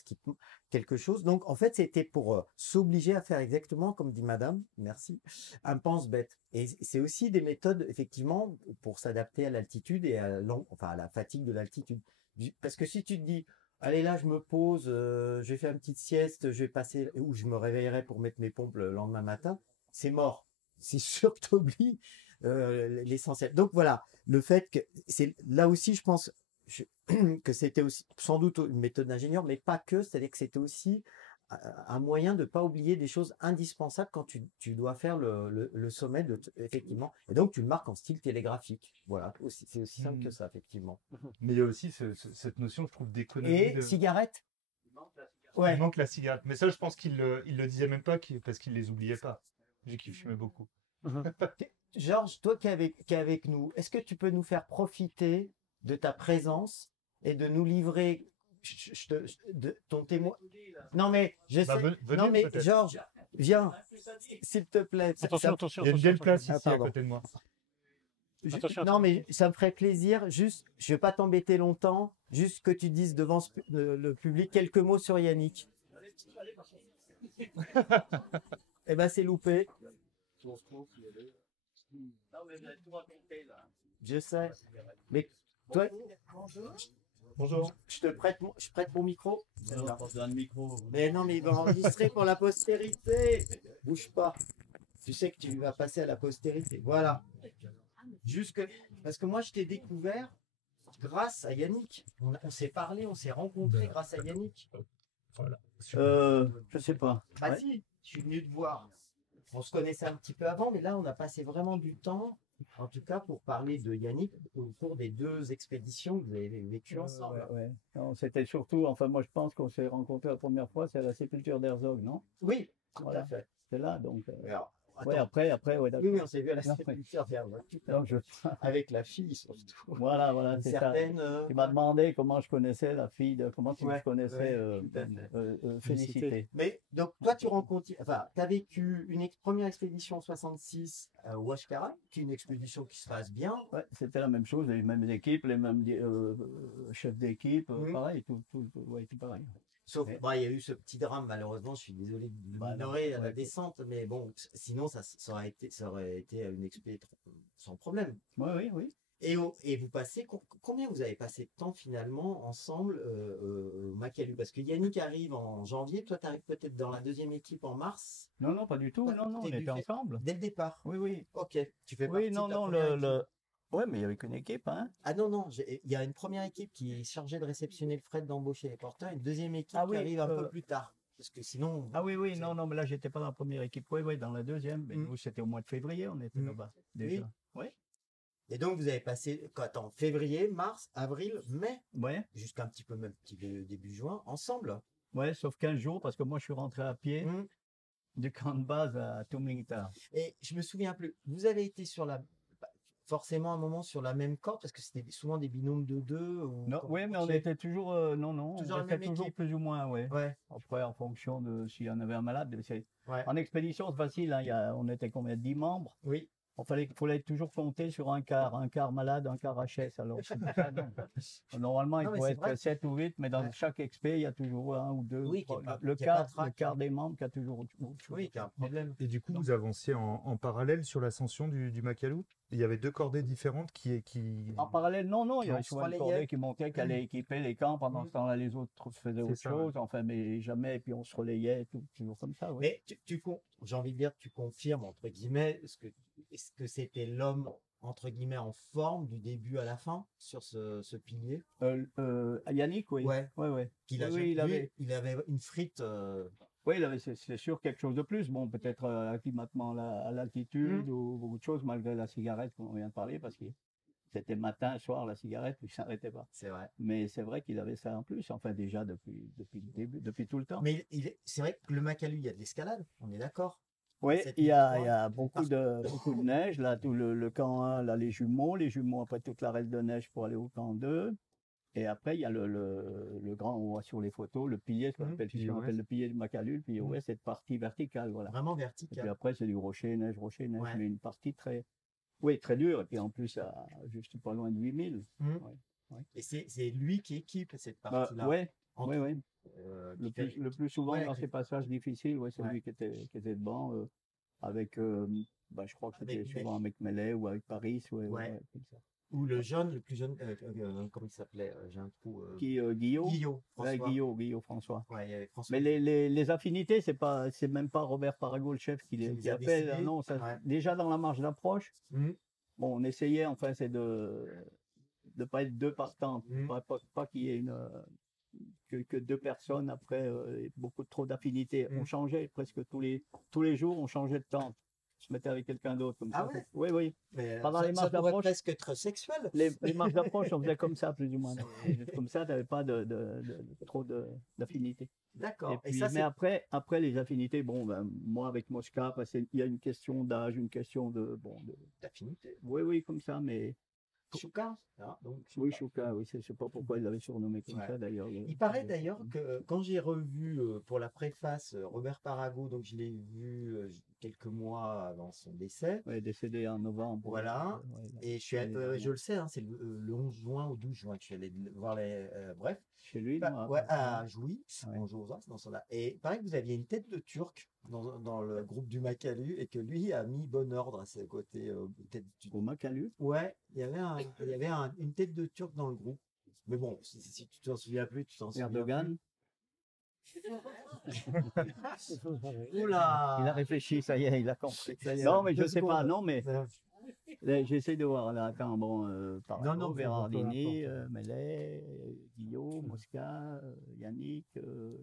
quelque chose, donc en fait, c'était pour s'obliger à faire exactement, comme dit madame, merci, un pense-bête. Et c'est aussi des méthodes, effectivement, pour s'adapter à l'altitude et à la fatigue de l'altitude. Parce que si tu te dis, allez là, je me pose, je vais faire une petite sieste, je vais passer, ou je me réveillerai pour mettre mes pompes le lendemain matin, c'est mort. C'est sûr que tu oublies l'essentiel. Donc voilà, le fait que c'est là aussi, je pense que c'était aussi sans doute une méthode d'ingénieur, mais pas que, c'est-à-dire que c'était aussi un moyen de ne pas oublier des choses indispensables quand tu dois faire le sommet, effectivement. Et donc, tu le marques en style télégraphique. Voilà, c'est aussi simple que ça, effectivement. Mais il y a aussi cette notion, je trouve, d'économie. Et cigarette. Il manque la cigarette. Mais ça, je pense qu'il le disait même pas parce qu'il les oubliait pas. Vu qu'il fumait beaucoup. Georges, toi qui es avec nous, est-ce que tu peux nous faire profiter de ta présence et de nous livrer de ton témoin? Non mais je sais. Venez, non mais peut-être. Georges, Viens, s'il te plaît. Attention, attention, Il y a une attention, belle place Ah, ici à pardon. côté de moi. Attention, Non, mais ça me ferait plaisir. Juste, je vais pas t'embêter longtemps. Juste que tu dises devant le public quelques mots sur Yannick. Eh ben, c'est loupé. Je sais. Mais toi, Bonjour. je prête mon micro. Dans le micro. Mais non, mais il va enregistrer pour la postérité. Bouge pas. Tu sais que tu vas passer à la postérité. Voilà. Parce que moi, je t'ai découvert grâce à Yannick. On s'est parlé, on s'est rencontrés grâce à Yannick. Voilà. Je sais pas. Bah Ouais. si, je suis venu te voir. On se connaissait un petit peu avant, mais là, on a passé vraiment du temps, en tout cas, pour parler de Yannick au cours des 2 expéditions que vous avez vécues ensemble. Ouais. Non, c'était surtout, enfin moi je pense qu'on s'est rencontrés la première fois, c'est à la sépulture d'Herzog, non? Oui, tout Voilà. à fait. C'est là, donc. Alors, Ouais, attends. après, ouais, d'accord. Oui, oui, on s'est vu à la Après. sépulture d'Herzog, tout à Donc, fait. Avec la fille, surtout. Voilà, Une c'est ça. certaine... Tu m'as demandé comment je connaissais la fille de, comment tu Ouais, connaissais tout à fait. Félicité. Mais donc, toi, tu rencontres, enfin, tu as vécu une première expédition en 66 au Ouachkara, qui est une expédition qui se passe bien. Ouais, c'était la même chose, les mêmes équipes, les mêmes chefs d'équipe, Mhm. pareil, tout pareil. Sauf, Ouais. bah, il y a eu ce petit drame, malheureusement, je suis désolé de le Bah, non, minorer à la ouais. descente, mais bon, sinon, ça aurait été une expé sans problème. Oui. Et vous passez, combien vous avez passé de temps finalement ensemble au Makalu? Parce que Yannick arrive en janvier, toi tu arrives peut-être dans la 2e équipe en mars, Non, pas du tout, Ouais, non, on t'es était du fait- ensemble. dès le départ. Oui. Ok, tu fais Oui, partie non, de la non, première équipe. Ouais, mais il y avait qu'une équipe, hein. Ah non, il y a une première équipe qui est chargée de réceptionner le fret, d'embaucher les porteurs, une 2e équipe Ah qui oui, arrive un peu plus tard. Parce que sinon. Ah oui, c'est- non, mais là, j'étais pas dans la première équipe. Oui, dans la 2e. Mais Mm. nous, c'était au mois de février, on était Mm. là-bas, déjà. Oui. Et donc vous avez passé, attends, février, mars, avril, mai, Ouais, jusqu'à un petit peu même début juin, ensemble. ouais, sauf 15 jours, parce que moi, je suis rentré à pied Mm. du camp de base à Tumlingta. Et je me souviens plus, vous avez été forcément un moment sur la même corde, parce que c'était souvent des binômes de 2. Non, oui, mais on était toujours, non, Toujours on la était même toujours équipe. plus ou moins, ouais. Ouais, Après, en fonction de s'il y en avait un malade. ouais. En expédition, c'est facile, hein, on était combien? 10 membres. Oui. Il fallait toujours compter sur un quart malade, un quart HS. Alors, c'est pour ça, donc, normalement, Non, il mais faut c'est être vrai. 7 ou 8, mais dans Ouais. chaque expé, il y a toujours un ou deux. Oui, trois. qui est pas- le qui est pas quart, le quart des membres qui a toujours autre chose. Oui, qu'il y a un problème. Et du coup, vous avanciez en parallèle sur l'ascension du Makalu? Il y avait 2 cordées différentes qui... En parallèle, non, il y avait On se souvent une relayait. cordée qui montait, qui allait équiper les camps. Pendant ce temps-là, les autres faisaient C'est autre ça, chose. Enfin, mais jamais, et puis on se relayait, toujours comme ça, oui. Mais j'ai envie de dire, tu confirmes, entre guillemets, est-ce que c'était l'homme, entre guillemets, en forme du début à la fin, sur ce pilier? Yannick, oui. Ouais. Ouais. Qu'il a Oui, il avait une frite. Oui, c'est sûr quelque chose de plus. Bon, peut-être acclimatement à l'altitude ou autre chose, malgré la cigarette qu'on vient de parler, parce que c'était matin, soir, la cigarette, puis il s'arrêtait pas. C'est vrai. Mais c'est vrai qu'il avait ça en plus, enfin déjà depuis le début, depuis tout le temps. Mais c'est vrai que le Makalu, il y a de l'escalade, on est d'accord. Oui, cette il y a ligne beaucoup de neige, là, tout le camp 1, là, les jumeaux après toute la reste de neige pour aller au camp 2. Et après, il y a le grand, on voit sur les photos, le pilier, ce qu'on appelle, pilier on appelle le pilier de Makalu, le pilier ouest, cette partie verticale, voilà. Vraiment Et puis vertical. après, c'est du rocher, neige, Ouais. mais une partie très dure. Et puis en plus, juste pas loin de 8000. Et c'est lui qui équipe cette Bah, partie-là. ouais, En ouais. qui fait- Le plus souvent, Ouais, dans qui- ces passages difficiles, c'est Ouais. lui qui était devant, avec, je crois que c'était Avec souvent avec Melet ou avec Paris, Ouais. comme ça. Ou le plus jeune, comment il s'appelait? J'ai un trou. Guillaume? Guillaume, Ouais, François. Guillaume François. Ouais, il y avait François. Mais les affinités, c'est même pas Robert Parago, le chef, qui les qui a a fait. décidés. Non, Ouais. déjà dans la marche d'approche, Mhm. bon, on essayait, enfin, c'est de pas être 2 partantes, pas qu'il y ait que 2 personnes après, beaucoup trop d'affinités. On changeait presque tous les jours, on changeait de tente. On se mettait avec quelqu'un d'autre comme Ah ça. ouais? Oui. Mais Pendant ça- les ça marches pourrait d'approche- presque être sexuel. Les marches d'approche, on faisait comme ça, plus ou moins. Comme ça, tu n'avais pas trop d'affinités. D'accord. Et puis, mais après les affinités, bon, moi avec Mosca, il y a une question d'âge, une question de d'affinité. oui, comme ça, mais Chouka, hein, donc Oui, Chouka. Chouka, oui, je sais pas pourquoi il l'avait surnommé comme Ouais. ça d'ailleurs. Il paraît d'ailleurs que quand j'ai revu pour la préface Robert Parago, donc je l'ai vu quelques mois avant son décès. Ouais, décédé en novembre. Voilà. Et je le sais, hein, c'est le 11 juin ou 12 juin que je suis allé voir les. Bref. Chez lui, Bah, non, ouais, à Jouy, Ouais. en Josas, dans son là. Et il paraît que vous aviez une tête de Turc dans le groupe du Macalu et que lui a mis bon ordre à ses côtés. Tête du... Au Macalu. Ouais, il y avait une tête de Turc dans le groupe. Mais bon, si tu t'en souviens plus, tu t'en souviens Erdogan. plus. Oula! Il a réfléchi, ça y est, il a compris. Ça y est, Non, mais je 2 sais pas, secondes. non, mais j'essaie de voir là quand bon, par Non, non, Bérardini, peu importe. Mellet, Guillaume, Mosca, Yannick,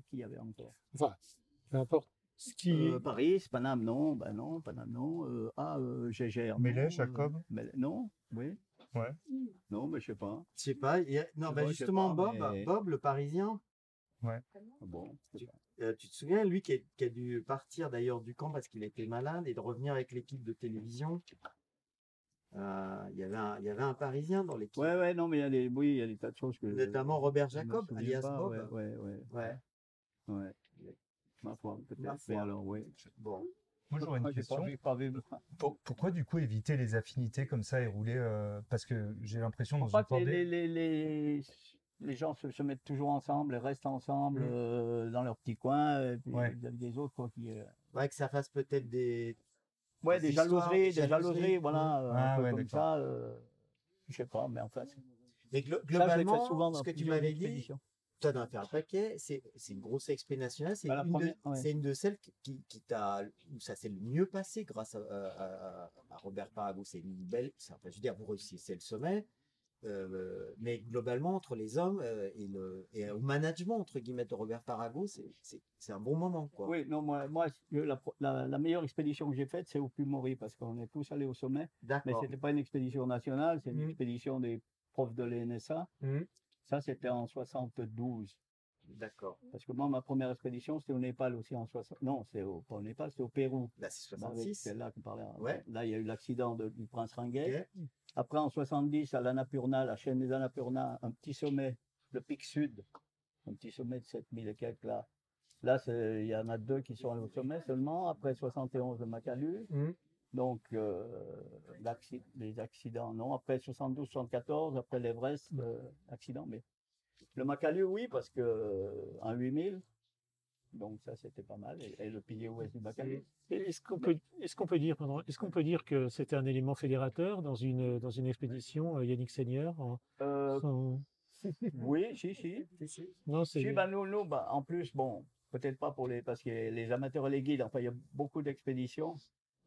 qui y avait encore? Enfin, peu importe. Ce qui Paris, Paname, non, ben non, Paname, non. Gégère. Mellet, non, Jacob. non, oui. Ouais. Non, mais je sais pas. Je sais pas. Non, Je bah sais justement, pas, Bob, mais- Bob, le Parisien, Bon, je sais tu te souviens, lui qui a dû partir d'ailleurs du camp parce qu'il était malade et de revenir avec l'équipe de télévision. Il y avait un Parisien dans l'équipe. ouais, non, mais oui, il y a des tas de choses que. Notamment Robert je me Jacob, souviens alias pas, Bob. Ouais. Ma foi, peut-être. Ma Mais foi. alors, oui. Bon. Moi, j'aurais une Moi, j'ai question. pas vu. Pourquoi, du coup, éviter les affinités comme ça et rouler parce que j'ai l'impression dans Faut pas une que cordée. les gens se mettent toujours ensemble, et restent ensemble dans leur petit coin, et puis Ouais. vis-à-vis des autres, quoi. Ouais, que ça fasse peut-être des Des histoires, des jalouseries, jalouseries. voilà, Ah, un peu ouais, comme d'accord. ça. Je sais pas, mais enfin. Mais Ça, je l'ai fait globalement, souvent dans ce que tu plusieurs m'avais dit, expéditions. toi d'en faire un paquet, c'est une grosse expé nationale, c'est Bah, la première, ouais. c'est une de celles qui t'a, où ça s'est le mieux passé grâce à Robert Parago. C'est une belle, enfin, je veux dire, vous réussissez le sommet, mais globalement, entre les hommes et au management, entre guillemets, de Robert Parago, c'est un bon moment, quoi. Oui, non, moi la meilleure expédition que j'ai faite, c'est au Puy-Maury, parce qu'on est tous allés au sommet, mais D'accord. c'était pas une expédition nationale, c'est une Mhm. expédition des profs de l'ENSA. Mhm. Ça, c'était en 72. D'accord. Parce que moi, ma première expédition, c'était au Népal aussi en 60. Non, pas au Népal, c'était au Pérou. Là, c'est Avec 66. celle-là qu'on parlait. Ouais. Là, il y a eu l'accident du Prince Ringuet. Ok. Après, en 70, à l'Annapurna, la chaîne des Annapurna, un petit sommet, le pic sud, un petit sommet de 7000 et quelques là. Là, il y en a 2 qui sont allés au sommet seulement. Après 71, le Macalu. Mhm. Donc, les accidents, non. Après 72, 74, après l'Everest, accident. Mais le Macalu, oui, parce que en 8000, donc ça, c'était pas mal. Et le pilier ouest du Macalu. est-ce qu'on peut dire que c'était un élément fédérateur dans une expédition, Yannick Seigneur Euh, Oui, si. Non, c'est Si, nous, en plus, bon, peut-être pas parce que les amateurs et les guides, enfin, il y a beaucoup d'expéditions.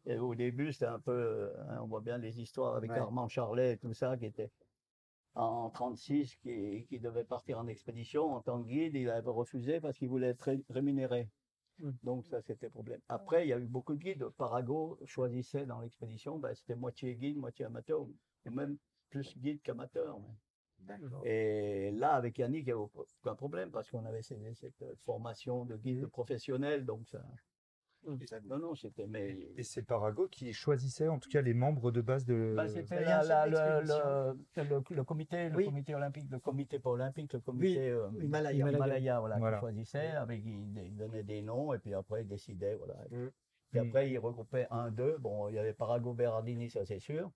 Et au début, c'était un peu, on voit bien les histoires avec Ouais. Armand Charlet et tout ça, qui était en 36, qui devait partir en expédition en tant que guide. Il avait refusé parce qu'il voulait être rémunéré. Donc ça, c'était problème. Après, il y a eu beaucoup de guides. Parago choisissait dans l'expédition, c'était moitié guide, moitié amateur, ou même plus guide qu'amateur. D'accord. Et là, avec Yannick, il n'y avait aucun problème parce qu'on avait cette formation de guide professionnel. Donc ça. Non, c'était. Et c'est Parago qui choisissait en tout cas les membres de base de. C'était Il y a un chef d'expédition. le comité, Oui. comité olympique, le comité pas olympique, le comité Himalaya. voilà, Voilà. qui choisissait, il donnait des noms et puis après il décidait, voilà. Mm. Puis après il regroupait 1, 2. Bon, il y avait Parago Berardini, ça c'est sûr.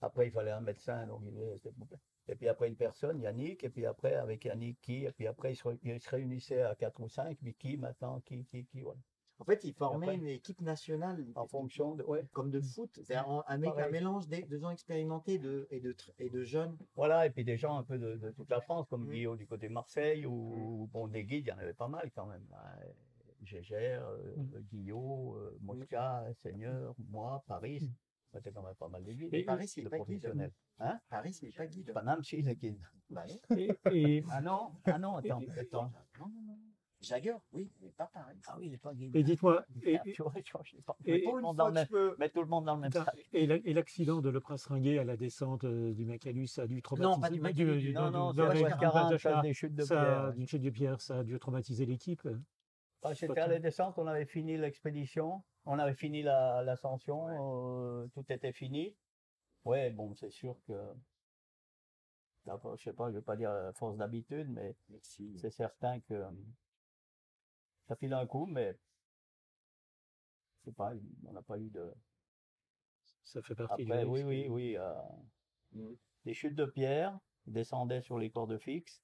Après il fallait un médecin, donc c'était complet. Et puis après une personne, Yannick, et puis après avec Yannick et puis après il se réunissait à 4 ou 5, puis qui maintenant, qui, voilà. En fait, il formait après, une équipe nationale En fonction de, comme de foot. C'est-à-dire un Pareil. mélange de gens expérimentés et de jeunes. Voilà, et puis des gens un peu de toute la France, comme Mm. Guillaume du côté de Marseille, ou bon, des guides, il y en avait pas mal quand même. Gégère, Guillaume, Mosca, Seigneur, moi, Paris. C'était quand même pas mal de guides. Et Paris, il de n'est pas guide. professionnels. Hein? Paris, il n'est pas guide. Paname, si, les guides. Bah non. et, Ah non, attends. Non. Jagger, oui, mais pas Paris. Ah oui, il n'est pas guide. et dites-moi, Tu vois, je sais pas. et- Mets tout le monde dans le même- mets tout le monde dans le même sac. et l'accident de Le Prince Ringuet à la descente du Macalus, ça a dû traumatiser. Non, pas du Macalus, Non, c'est d'un- la d'un- Ouest d'un 40, d'achat, des chutes de ça- pierre. d'une chute de pierre, ça a dû traumatiser l'équipe. C'était à la descente, on avait fini l'expédition, on avait fini l'ascension, tout était fini. Ouais, bon, c'est sûr que je sais pas, je vais pas dire force d'habitude, mais c'est certain que ça file un coup, mais je sais pas, on n'a pas eu de. Ça fait partie Après, du risque. oui, des chutes de pierre, descendaient sur les cordes fixes.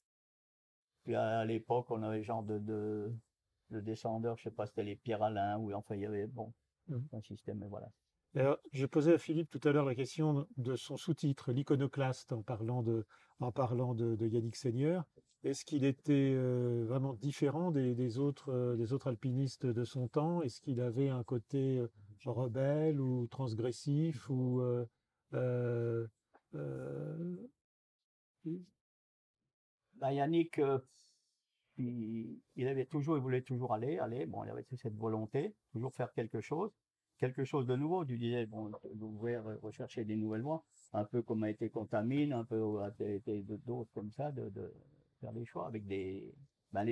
Puis à l'époque, on avait genre de descendeurs, je sais pas, c'était les pierres Alain, ou enfin, il y avait, bon, un système, mais voilà. Alors, je posais à Philippe tout à l'heure la question de son sous-titre, l'iconoclaste, en parlant de Yannick Seigneur. Est-ce qu'il était vraiment différent des autres alpinistes de son temps? Est-ce qu'il avait un côté rebelle ou transgressif ou euh, euh, Yannick, il voulait toujours aller, bon, il avait cette volonté, toujours faire quelque chose de nouveau. Tu disais, bon, d'ouvrir, rechercher des nouvelles voies, un peu comme a été Contamine, un peu d'autres comme ça, de faire des choix avec les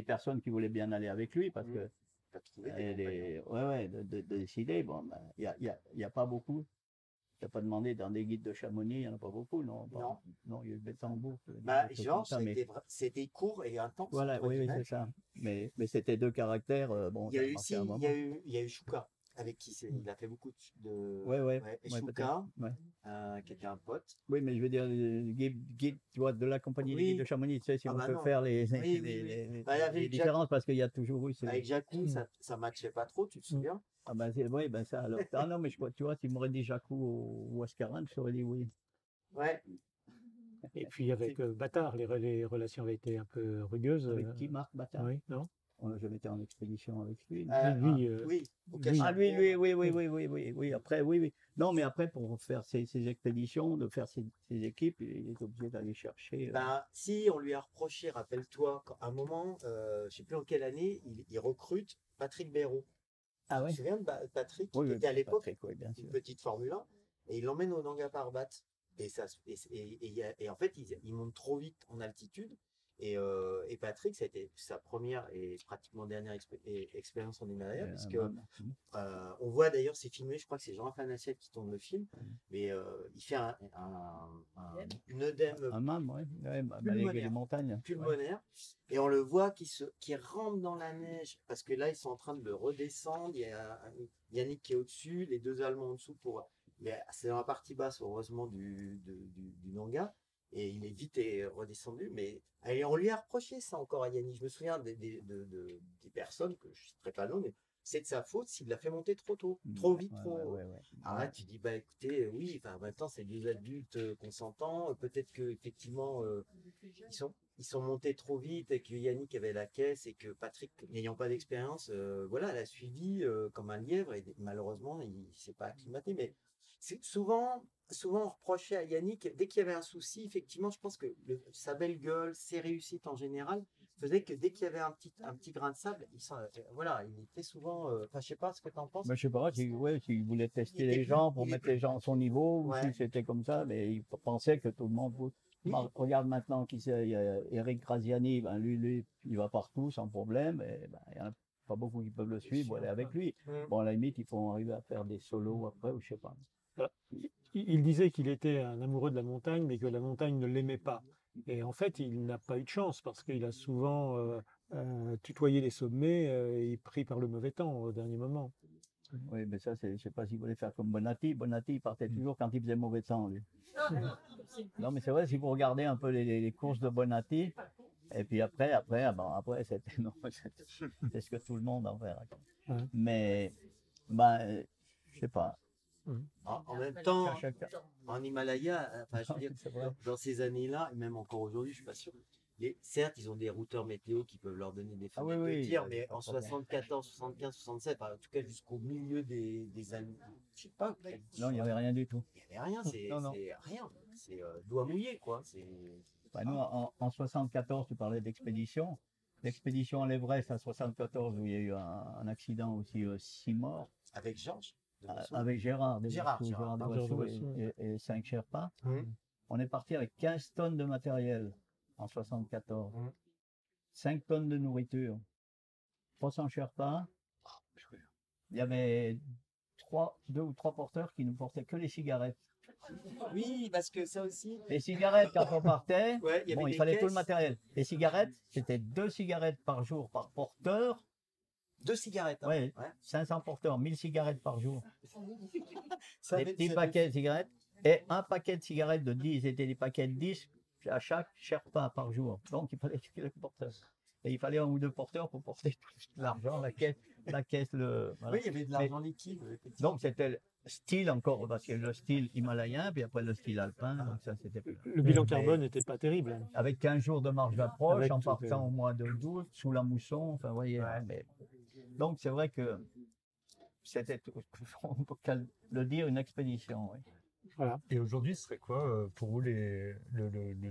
personnes qui voulaient bien aller avec lui, parce que de décider, bon, il y a pas beaucoup. Tu n'as pas demandé dans des guides de Chamonix, il n'y en a pas beaucoup, non? Non, il y a eu Bettembourg. Georges, c'était court et intense. Voilà, oui, c'est ça. Mais c'était deux caractères. Bon, il y a eu Chouka, avec qui il a fait beaucoup de. Et Chouka, qui était un pote. Oui, mais je veux dire, guide, tu vois, de la compagnie des guides de Chamonix, tu sais, si on peut faire les différences, parce qu'il y a toujours eu. Avec Jacou, ça ne matchait pas trop, tu te souviens? Ah ben ça alors. Ah non, mais tu vois, s'il m'aurait dit Jacou ou Ascarin, je t'aurais dit oui. Ouais. Et puis avec Bâtard, les relations avaient été un peu rugueuses. Avec qui, Marc Bâtard? Oui, non? On n'a jamais été en expédition avec lui. Oui. Oui. Après, oui. Non, mais après, pour faire ces expéditions, de faire ces équipes, il est obligé d'aller chercher. Si on lui a reproché, rappelle-toi, à un moment, je ne sais plus en quelle année, il recrute Patrick Béraud. Ah ouais. Tu te souviens de Patrick, qui était à l'époque une petite Formule 1, et il l'emmène au Nanga Parbat. Et en fait, il monte trop vite en altitude. Et Patrick, ça a été sa première et pratiquement dernière expérience en Himalaya, parce que on voit d'ailleurs, c'est filmé, je crois que c'est Jean-Raphaël Assiette qui tourne le film, mais il fait une œdème pulmonaire, et on le voit qui rampe dans la neige, parce que là, ils sont en train de le redescendre, il y a Yannick qui est au-dessus, les deux Allemands en dessous, mais c'est dans la partie basse, heureusement, du Nanga. Et il est vite redescendu, mais on lui a reproché ça encore à Yannick. Je me souviens des personnes, que je ne citerai pas le nom, mais c'est de sa faute s'il l'a fait monter trop tôt, trop vite, trop. Alors là, tu dis, écoutez, oui, maintenant c'est deux adultes consentants, peut-être qu'effectivement, ils sont montés trop vite et que Yannick avait la caisse et que Patrick, n'ayant pas d'expérience, l'a suivi comme un lièvre et malheureusement, il ne s'est pas acclimaté. Mais c'est souvent on reprochait à Yannick, dès qu'il y avait un souci, effectivement, je pense que sa belle gueule, ses réussites en général, faisaient que dès qu'il y avait un petit grain de sable, il était souvent. Je sais pas ce que tu en penses. Je sais pas, s'il voulait tester les gens pour mettre les gens à son niveau, ou si c'était comme ça, mais il pensait que tout le monde. Regarde maintenant qui c'est, il y a Eric Graziani, lui, il va partout sans problème, et il y en a pas beaucoup qui peuvent le suivre, aller avec lui. Bon, à la limite, il faut arriver à faire des solos après, ou je sais pas. Il disait qu'il était un amoureux de la montagne, mais que la montagne ne l'aimait pas. Et en fait, il n'a pas eu de chance parce qu'il a souvent tutoyé les sommets et pris par le mauvais temps au dernier moment. Oui, mais ça, je sais pas s'il voulait faire comme Bonatti. Bonatti, il partait toujours quand il faisait mauvais temps, lui. Non, mais c'est vrai, si vous regardez un peu les courses de Bonatti, et puis après, c'est ce que tout le monde en fait. Mais, je sais pas. En même temps, en Himalaya, je veux dire, dans ces années-là, et même encore aujourd'hui, je suis pas sûr. Certes, ils ont des routeurs météo qui peuvent leur donner des fenêtres de tir, mais en 74, 75, 67, en tout cas jusqu'au milieu des années, je sais pas. Non, il n'y avait rien du tout. Il n'y avait rien, c'est rien. C'est doigt mouillé, quoi. Nous, en 74, tu parlais d'expédition. L'expédition à l'Everest, en 74, où il y a eu un accident aussi, 6 morts. Avec Georges. Avec Gérard et 5 Sherpas. On est parti avec 15 tonnes de matériel en 74. 5 tonnes de nourriture. 300 Sherpas. Il y avait 2 ou 3 porteurs qui ne portaient que les cigarettes. Oui, parce que ça aussi. Les cigarettes, quand on partait, Ouais, il y avait bon, il des fallait tout le caisses. matériel. Les cigarettes, c'était 2 cigarettes par jour par porteur. 2 cigarettes. Hein. Ouais, Ouais. 500 porteurs, 1000 cigarettes par jour. Ça Des avait- petits ça paquets de cigarettes. Et un paquet de cigarettes de 10, c'était des paquets de 10 à chaque Sherpa par jour. Donc il fallait le porteur. Et il fallait 1 ou 2 porteurs pour porter tout l'argent, la caisse, le. Voilà. Oui, il y avait de l'argent liquide. Donc c'était le style encore, parce que le style himalayen, puis après le style alpin, donc ça c'était plus. Le bilan carbone n'était pas terrible. Hein. Avec 15 jours de marche d'approche, Avec en tout, partant au mois de août, sous la mousson, enfin, vous voyez. Hein, mais... Donc, c'est vrai que c'était, on peut le dire, une expédition. Oui. Voilà. Et aujourd'hui, ce serait quoi pour vous le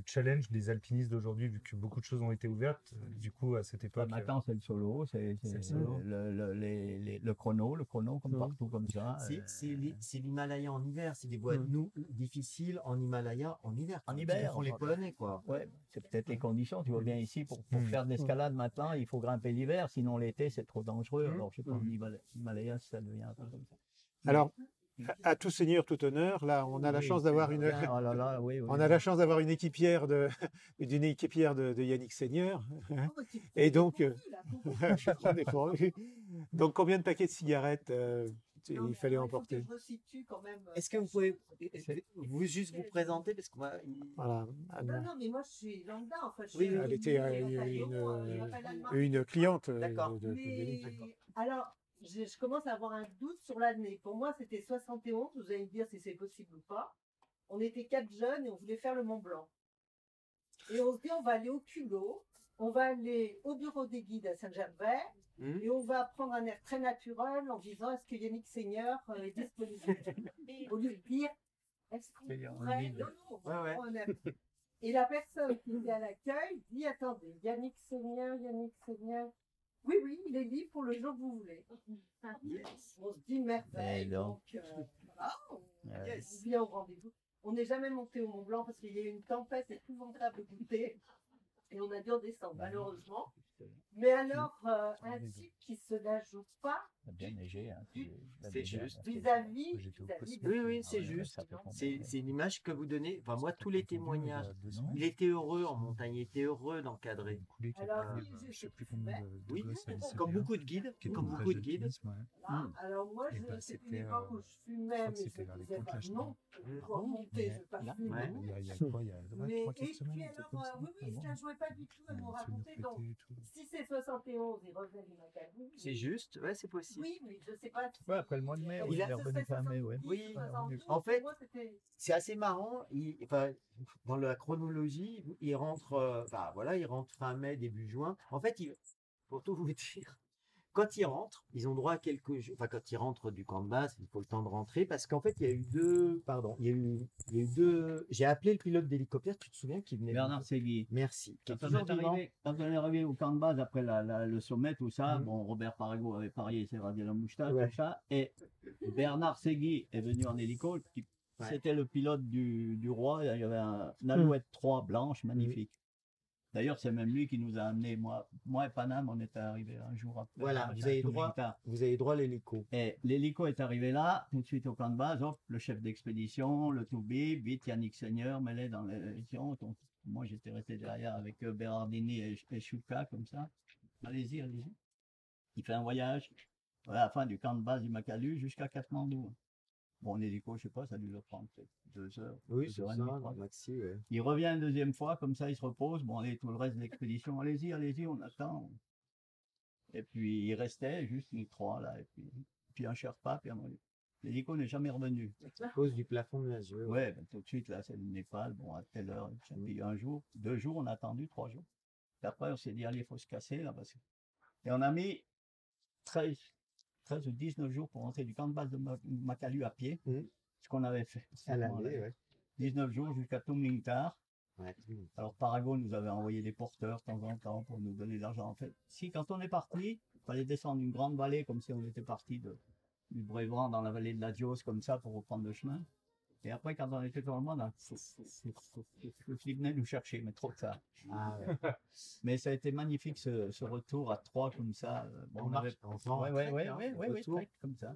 challenge des alpinistes d'aujourd'hui, vu que beaucoup de choses ont été ouvertes, du coup, à cette époque Maintenant, c'est le solo, c'est le solo. le chrono comme partout comme ça. C'est l'Himalaya en hiver, c'est des voies difficiles en Himalaya en hiver. En hiver, pour les Polonais, quoi. Ouais, c'est peut-être les conditions. Tu vois bien ici, pour faire de l'escalade maintenant, il faut grimper l'hiver, sinon l'été, c'est trop dangereux. Alors, je sais pas, en Himalaya, ça devient un peu comme ça. Alors, à tout seigneur, tout honneur, là, on a la chance d'avoir une, Oh là là, oui, on a la chance d'avoir une équipière d'une équipière de Yannick Seigneur. Et donc, je suis trop dépourvu. Donc, combien de paquets de cigarettes il fallait emporter? Est-ce que vous pouvez juste vous présenter parce que moi, Voilà. Non, mais moi je suis lambda. Enfin, je Oui, suis Elle était une cliente D'accord. de Yannick. Alors, je commence à avoir un doute sur l'année. Pour moi, c'était 71. Vous allez me dire si c'est possible ou pas. On était 4 jeunes et on voulait faire le Mont Blanc. Et on se dit, on va aller au culot, on va aller au bureau des guides à Saint-Gervais, et on va prendre un air très naturel en disant, est-ce que Yannick Seigneur est disponible? Au lieu de dire, est-ce qu'on pourrait... Non, non, on Ouais. prend un air. Et la personne qui était à l'accueil dit, attendez, Yannick Seigneur, oui, oui, il est libre pour le jour que vous voulez. Yes. On se dit merveille. Et donc, Voilà, on vient au rendez-vous. On n'est jamais monté au Mont Blanc parce qu'il y a eu une tempête épouvantable d'été et on a dû en descendre, malheureusement. Mais alors, un type qui se la joue pas ça a bien neigé. Hein, C'est juste. vis-à-vis. Oui, c'est juste. C'est une image que vous donnez. Enfin, moi, tous les témoignages. Il était heureux en montagne, il était heureux d'encadrer. Alors, je sais plus combien de Oui, gosses à lycéens comme beaucoup de guides. qui étaient Comme en beaucoup stage de guides. d'alpinisme, ouais. voilà. Alors moi, Et bah, c'était une c'était, époque où je je fumais, crois que mais je c'était vers les disais côtes, pas là, je non, crois. pour monter, je ne vais pas Là, fumer. Ouais. Il y a quoi, il y a Mais, 3-4 et puis semaines, un truc comme alors, ça, oui, il ne se la jouait pas du tout, elle nous racontait. Donc, si c'est 71, il revenait du Macabou. C'est juste, ouais, c'est possible. Oui, mais je ne sais pas. Ouais, après le mois de mai, Il il a est revenu fin mai, ouais. Oui, 72, en fait, pour moi, c'était... C'est assez marrant. Enfin, dans la chronologie, il rentre, il rentre fin mai, début juin. En fait, pour tout vous dire, quand ils rentrent, ils ont droit à quelques jours. Enfin, quand ils rentrent du camp de base, il faut le temps de rentrer parce qu'en fait, il y a eu deux. Pardon, il y a eu deux. J'ai appelé le pilote d'hélicoptère. Tu te souviens qui venait? Bernard Segui. Merci. Qui est Quand toujours vivant. on est arrivé au camp de base après le sommet, tout ça, bon, Robert Parago avait parié, il s'est rasé la moustache, tout ça, et Bernard Segui est venu en hélico, c'était le pilote du roi, il y avait une Alouette 3 blanche, magnifique. D'ailleurs, c'est même lui qui nous a amenés, moi et Paname, on était arrivés un jour après. Voilà, vous avez droit à l'hélico. Et l'hélico est arrivé là, tout de suite au camp de base, hop, le chef d'expédition, le Toubib, vite Yannick Seigneur, mêlé dans l'émission. Moi, j'étais resté derrière avec Bérardini et Chouka, comme ça. Allez-y. Il fait un voyage à la fin du camp de base du Makalu jusqu'à Katmandou. Bon, l'hélico, je sais pas, ça a dû le prendre peut-être 2 heures. Oui, c'est heures et ça, demie, 3 heures. maxi, ouais. Il revient une deuxième fois, comme ça, il se repose. Bon, allez, tout le reste de l'expédition, allez-y, on attend. Et puis, il restait juste les 3, là, et puis un Sherpa, puis un Mollet. L'hélico n'est jamais revenu. À cause du plafond nuageux. Ouais, ben, tout de suite, là, c'est le Népal, bon, à telle heure. Puis un jour, 2 jours, on a attendu, 3 jours. Et après, on s'est dit, allez, il faut se casser, là, parce que... Et on a mis 13 ou 19 jours pour rentrer du camp de base de Makalu à pied. Ce qu'on avait fait. À l'année, ouais. 19 jours jusqu'à Tumlingtar. Ouais. Alors Paragon nous avait envoyé des porteurs de temps en temps pour nous donner de l'argent. En fait, quand on est parti, il fallait descendre une grande vallée comme si on était parti du Brévent dans la vallée de la Dios comme ça pour reprendre le chemin. Et après, quand on était dans le monde, le flic venait nous chercher, mais trop tard. Ah, ouais. Mais ça a été magnifique ce retour à 3 comme ça. Bon, On marche ensemble. Oui, comme ça.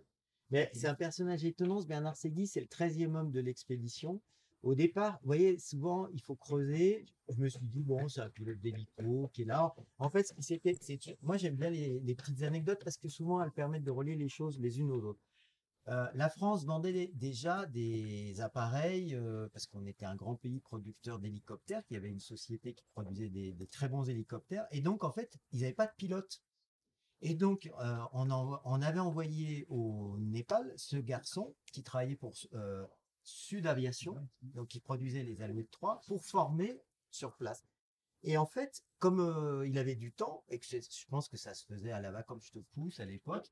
Mais c'est un personnage étonnant, ce Bernard Segui, c'est le 13e homme de l'expédition. Au départ, vous voyez, souvent, il faut creuser. Je me suis dit, bon, c'est un pilote d'hélico qui est là. En fait, ce qui s'est fait, moi, j'aime bien les petites anecdotes parce que souvent, elles permettent de relier les choses les unes aux autres. La France vendait déjà des appareils, parce qu'on était un grand pays producteur d'hélicoptères, qui avait une société qui produisait des très bons hélicoptères. Et donc, en fait, ils n'avaient pas de pilote. Et donc, on avait envoyé au Népal ce garçon qui travaillait pour Sud Aviation, donc qui produisait les Alouettes 3, pour former sur place. Et en fait, comme il avait du temps, et que je pense que ça se faisait à la va comme je te pousse à l'époque,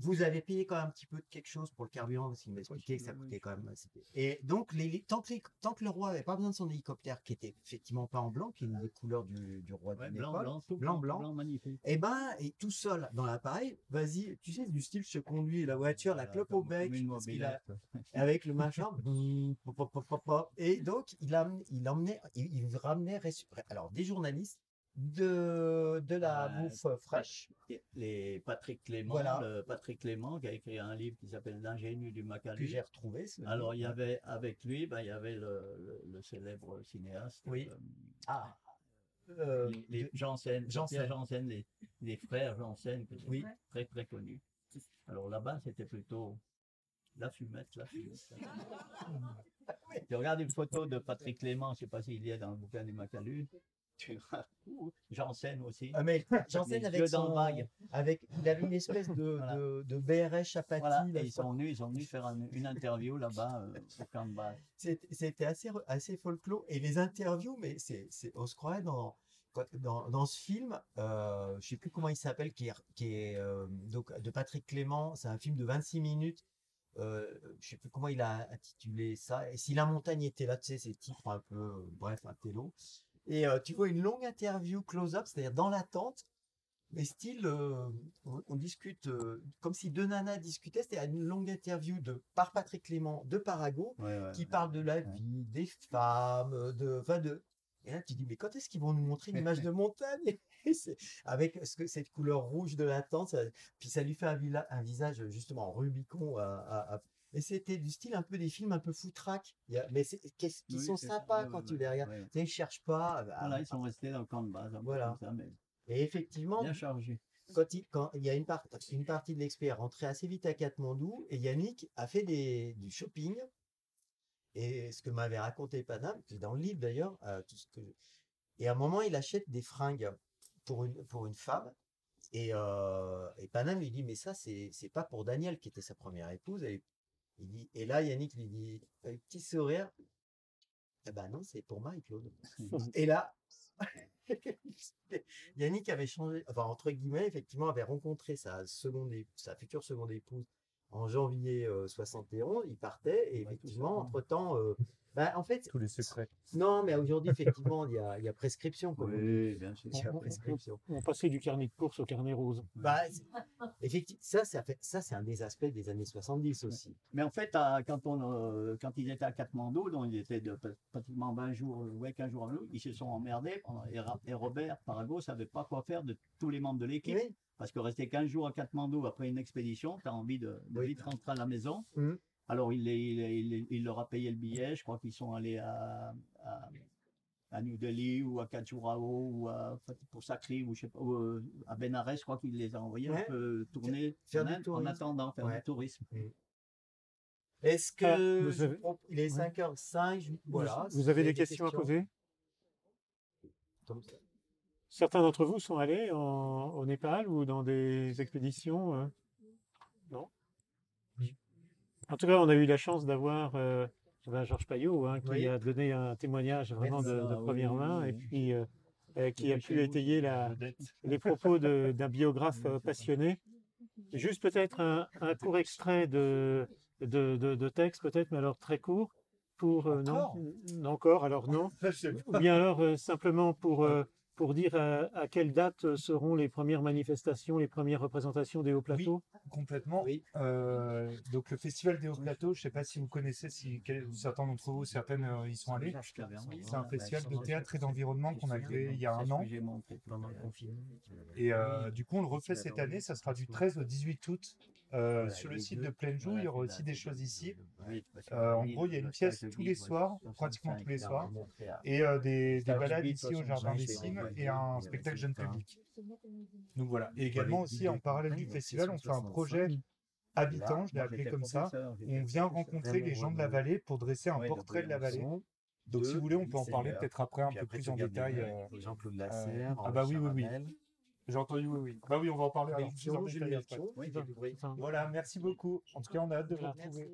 vous avez payé quand même un petit peu de quelque chose pour le carburant, parce qu'il m'a expliqué que ça coûtait quand même. Et donc, tant que le roi n'avait pas besoin de son hélicoptère, qui était effectivement pas en blanc, qui est une des couleurs du roi du Népal, blanc, magnifique. et et tout seul dans l'appareil, vas-y, tu sais, du style, se conduit la voiture, la clope au bec, avec le machin, et donc, il ramenait, alors, des journalistes, de la bouffe fraîche. Les Patrick Clément, Voilà. Patrick Clément qui a écrit un livre qui s'appelle L'ingénu du Macalou. Que j'ai retrouvé. Alors il y avait avec lui, il y avait le célèbre cinéaste. Oui. Les Janssen, les frères Janssen, oui. Très très connus. Alors là-bas c'était plutôt la fumette. Tu regardes une photo de Patrick Clément, je ne sais pas s'il y est dans le bouquin du Macalou. Janssen aussi. Mais Janssen avec il avait une espèce de BRS apathy. Voilà, ils sont venus faire une interview là-bas au camp de base. C'était assez folklore. Et les interviews, mais on se croirait dans ce film, je ne sais plus comment il s'appelle, qui est donc de Patrick Clément. C'est un film de 26 minutes. Je ne sais plus comment il a intitulé ça. Et si la montagne était là, tu sais, ces titres un peu, bref, un télo. Et tu vois une longue interview close-up, c'est-à-dire dans la tente, mais style, on discute comme si deux nanas discutaient, c'est-à-dire une longue interview par Patrick Clément de Parago, qui parle de la vie, des femmes, Et là, tu dis, mais quand est-ce qu'ils vont nous montrer une image de montagne avec cette couleur rouge de la tente, puis ça lui fait un visage justement en Rubicon et c'était du style un peu des films un peu foutraque. Mais qui sont sympas quand tu les regardes. Tu sais, ils cherchent pas. Voilà, ils sont restés dans le camp de base. Voilà. Comme ça, mais et effectivement, bien chargé. Quand il y a une partie de l'expert rentrée assez vite à Katmandou, et Yannick a fait du shopping. Et ce que m'avait raconté Panam, qui est dans le livre d'ailleurs, et à un moment, il achète des fringues pour une femme. Et Panam lui dit, mais ça, c'est pas pour Daniel, qui était sa première épouse. Et là, Yannick lui dit, avec petit sourire, eh ben non, c'est pour Marie-Claude. Et là, Yannick avait changé, enfin, entre guillemets, effectivement, avait rencontré sa future seconde épouse en janvier 71. Il partait, et effectivement, entre-temps, en fait. Tous les secrets. Non, mais aujourd'hui, effectivement, il y a prescription. Oui, bien sûr. Il y a prescription. On passait du carnet de course au carnet rose. Effectivement, ça, c'est un des aspects des années 70 aussi. Mais en fait, quand ils étaient à Katmandou, donc ils étaient pratiquement 20 jours, 15 jours à nous, ils se sont emmerdés. Et Robert Parago ne savait pas quoi faire de tous les membres de l'équipe. Oui. Parce que rester 15 jours à Katmandou après une expédition, tu as envie de vite rentrer à la maison. Mmh. Alors, il leur a payé le billet. Je crois qu'ils sont allés à New Delhi ou à Khajuraho ou pour Sakri ou je sais pas, à Benares. Je crois qu'il les a envoyés un peu tourner en attendant, faire du tourisme. Mmh. Est-ce que il est 5h05? Voilà. Vous avez des questions à poser? Certains d'entre vous sont allés au Népal ou dans des expéditions? Non? En tout cas, on a eu la chance d'avoir Georges Payot, qui a donné un témoignage vraiment de première main, et puis qui a pu étayer les propos d'un biographe passionné. Juste peut-être un court extrait de texte, peut-être, mais alors très court, non, encore, alors non, ou bien alors simplement pour dire à quelle date seront les premières manifestations, les premières représentations des Hauts Plateaux? Oui, complètement. Oui. Donc le Festival des Hauts Plateaux, je ne sais pas si vous connaissez, certains d'entre vous, certaines y sont allés. C'est un festival de théâtre et d'environnement qu'on a créé il y a un an. Et du coup, on le refait cette année, ça sera du 13 au 18 août Sur le site de Plaine-Joux, il y aura aussi des choses ici. En gros, il y a une pièce tous les soirs, pratiquement tous les soirs, et des balades ici au Jardin des Cimes et un spectacle jeune public. Donc voilà. Et également aussi, en parallèle du festival, on fait un projet habitant, je l'ai appelé comme ça, où on vient rencontrer les gens de la vallée pour dresser un portrait de la vallée. Donc si vous voulez, on peut en parler peut-être après un peu plus en détail. Jean-Claude Lasserre. Ah bah oui. J'ai entendu oui. Bah oui, on va en parler alors plus en détail après. Voilà, merci beaucoup. En tout cas, on a hâte de vous retrouver.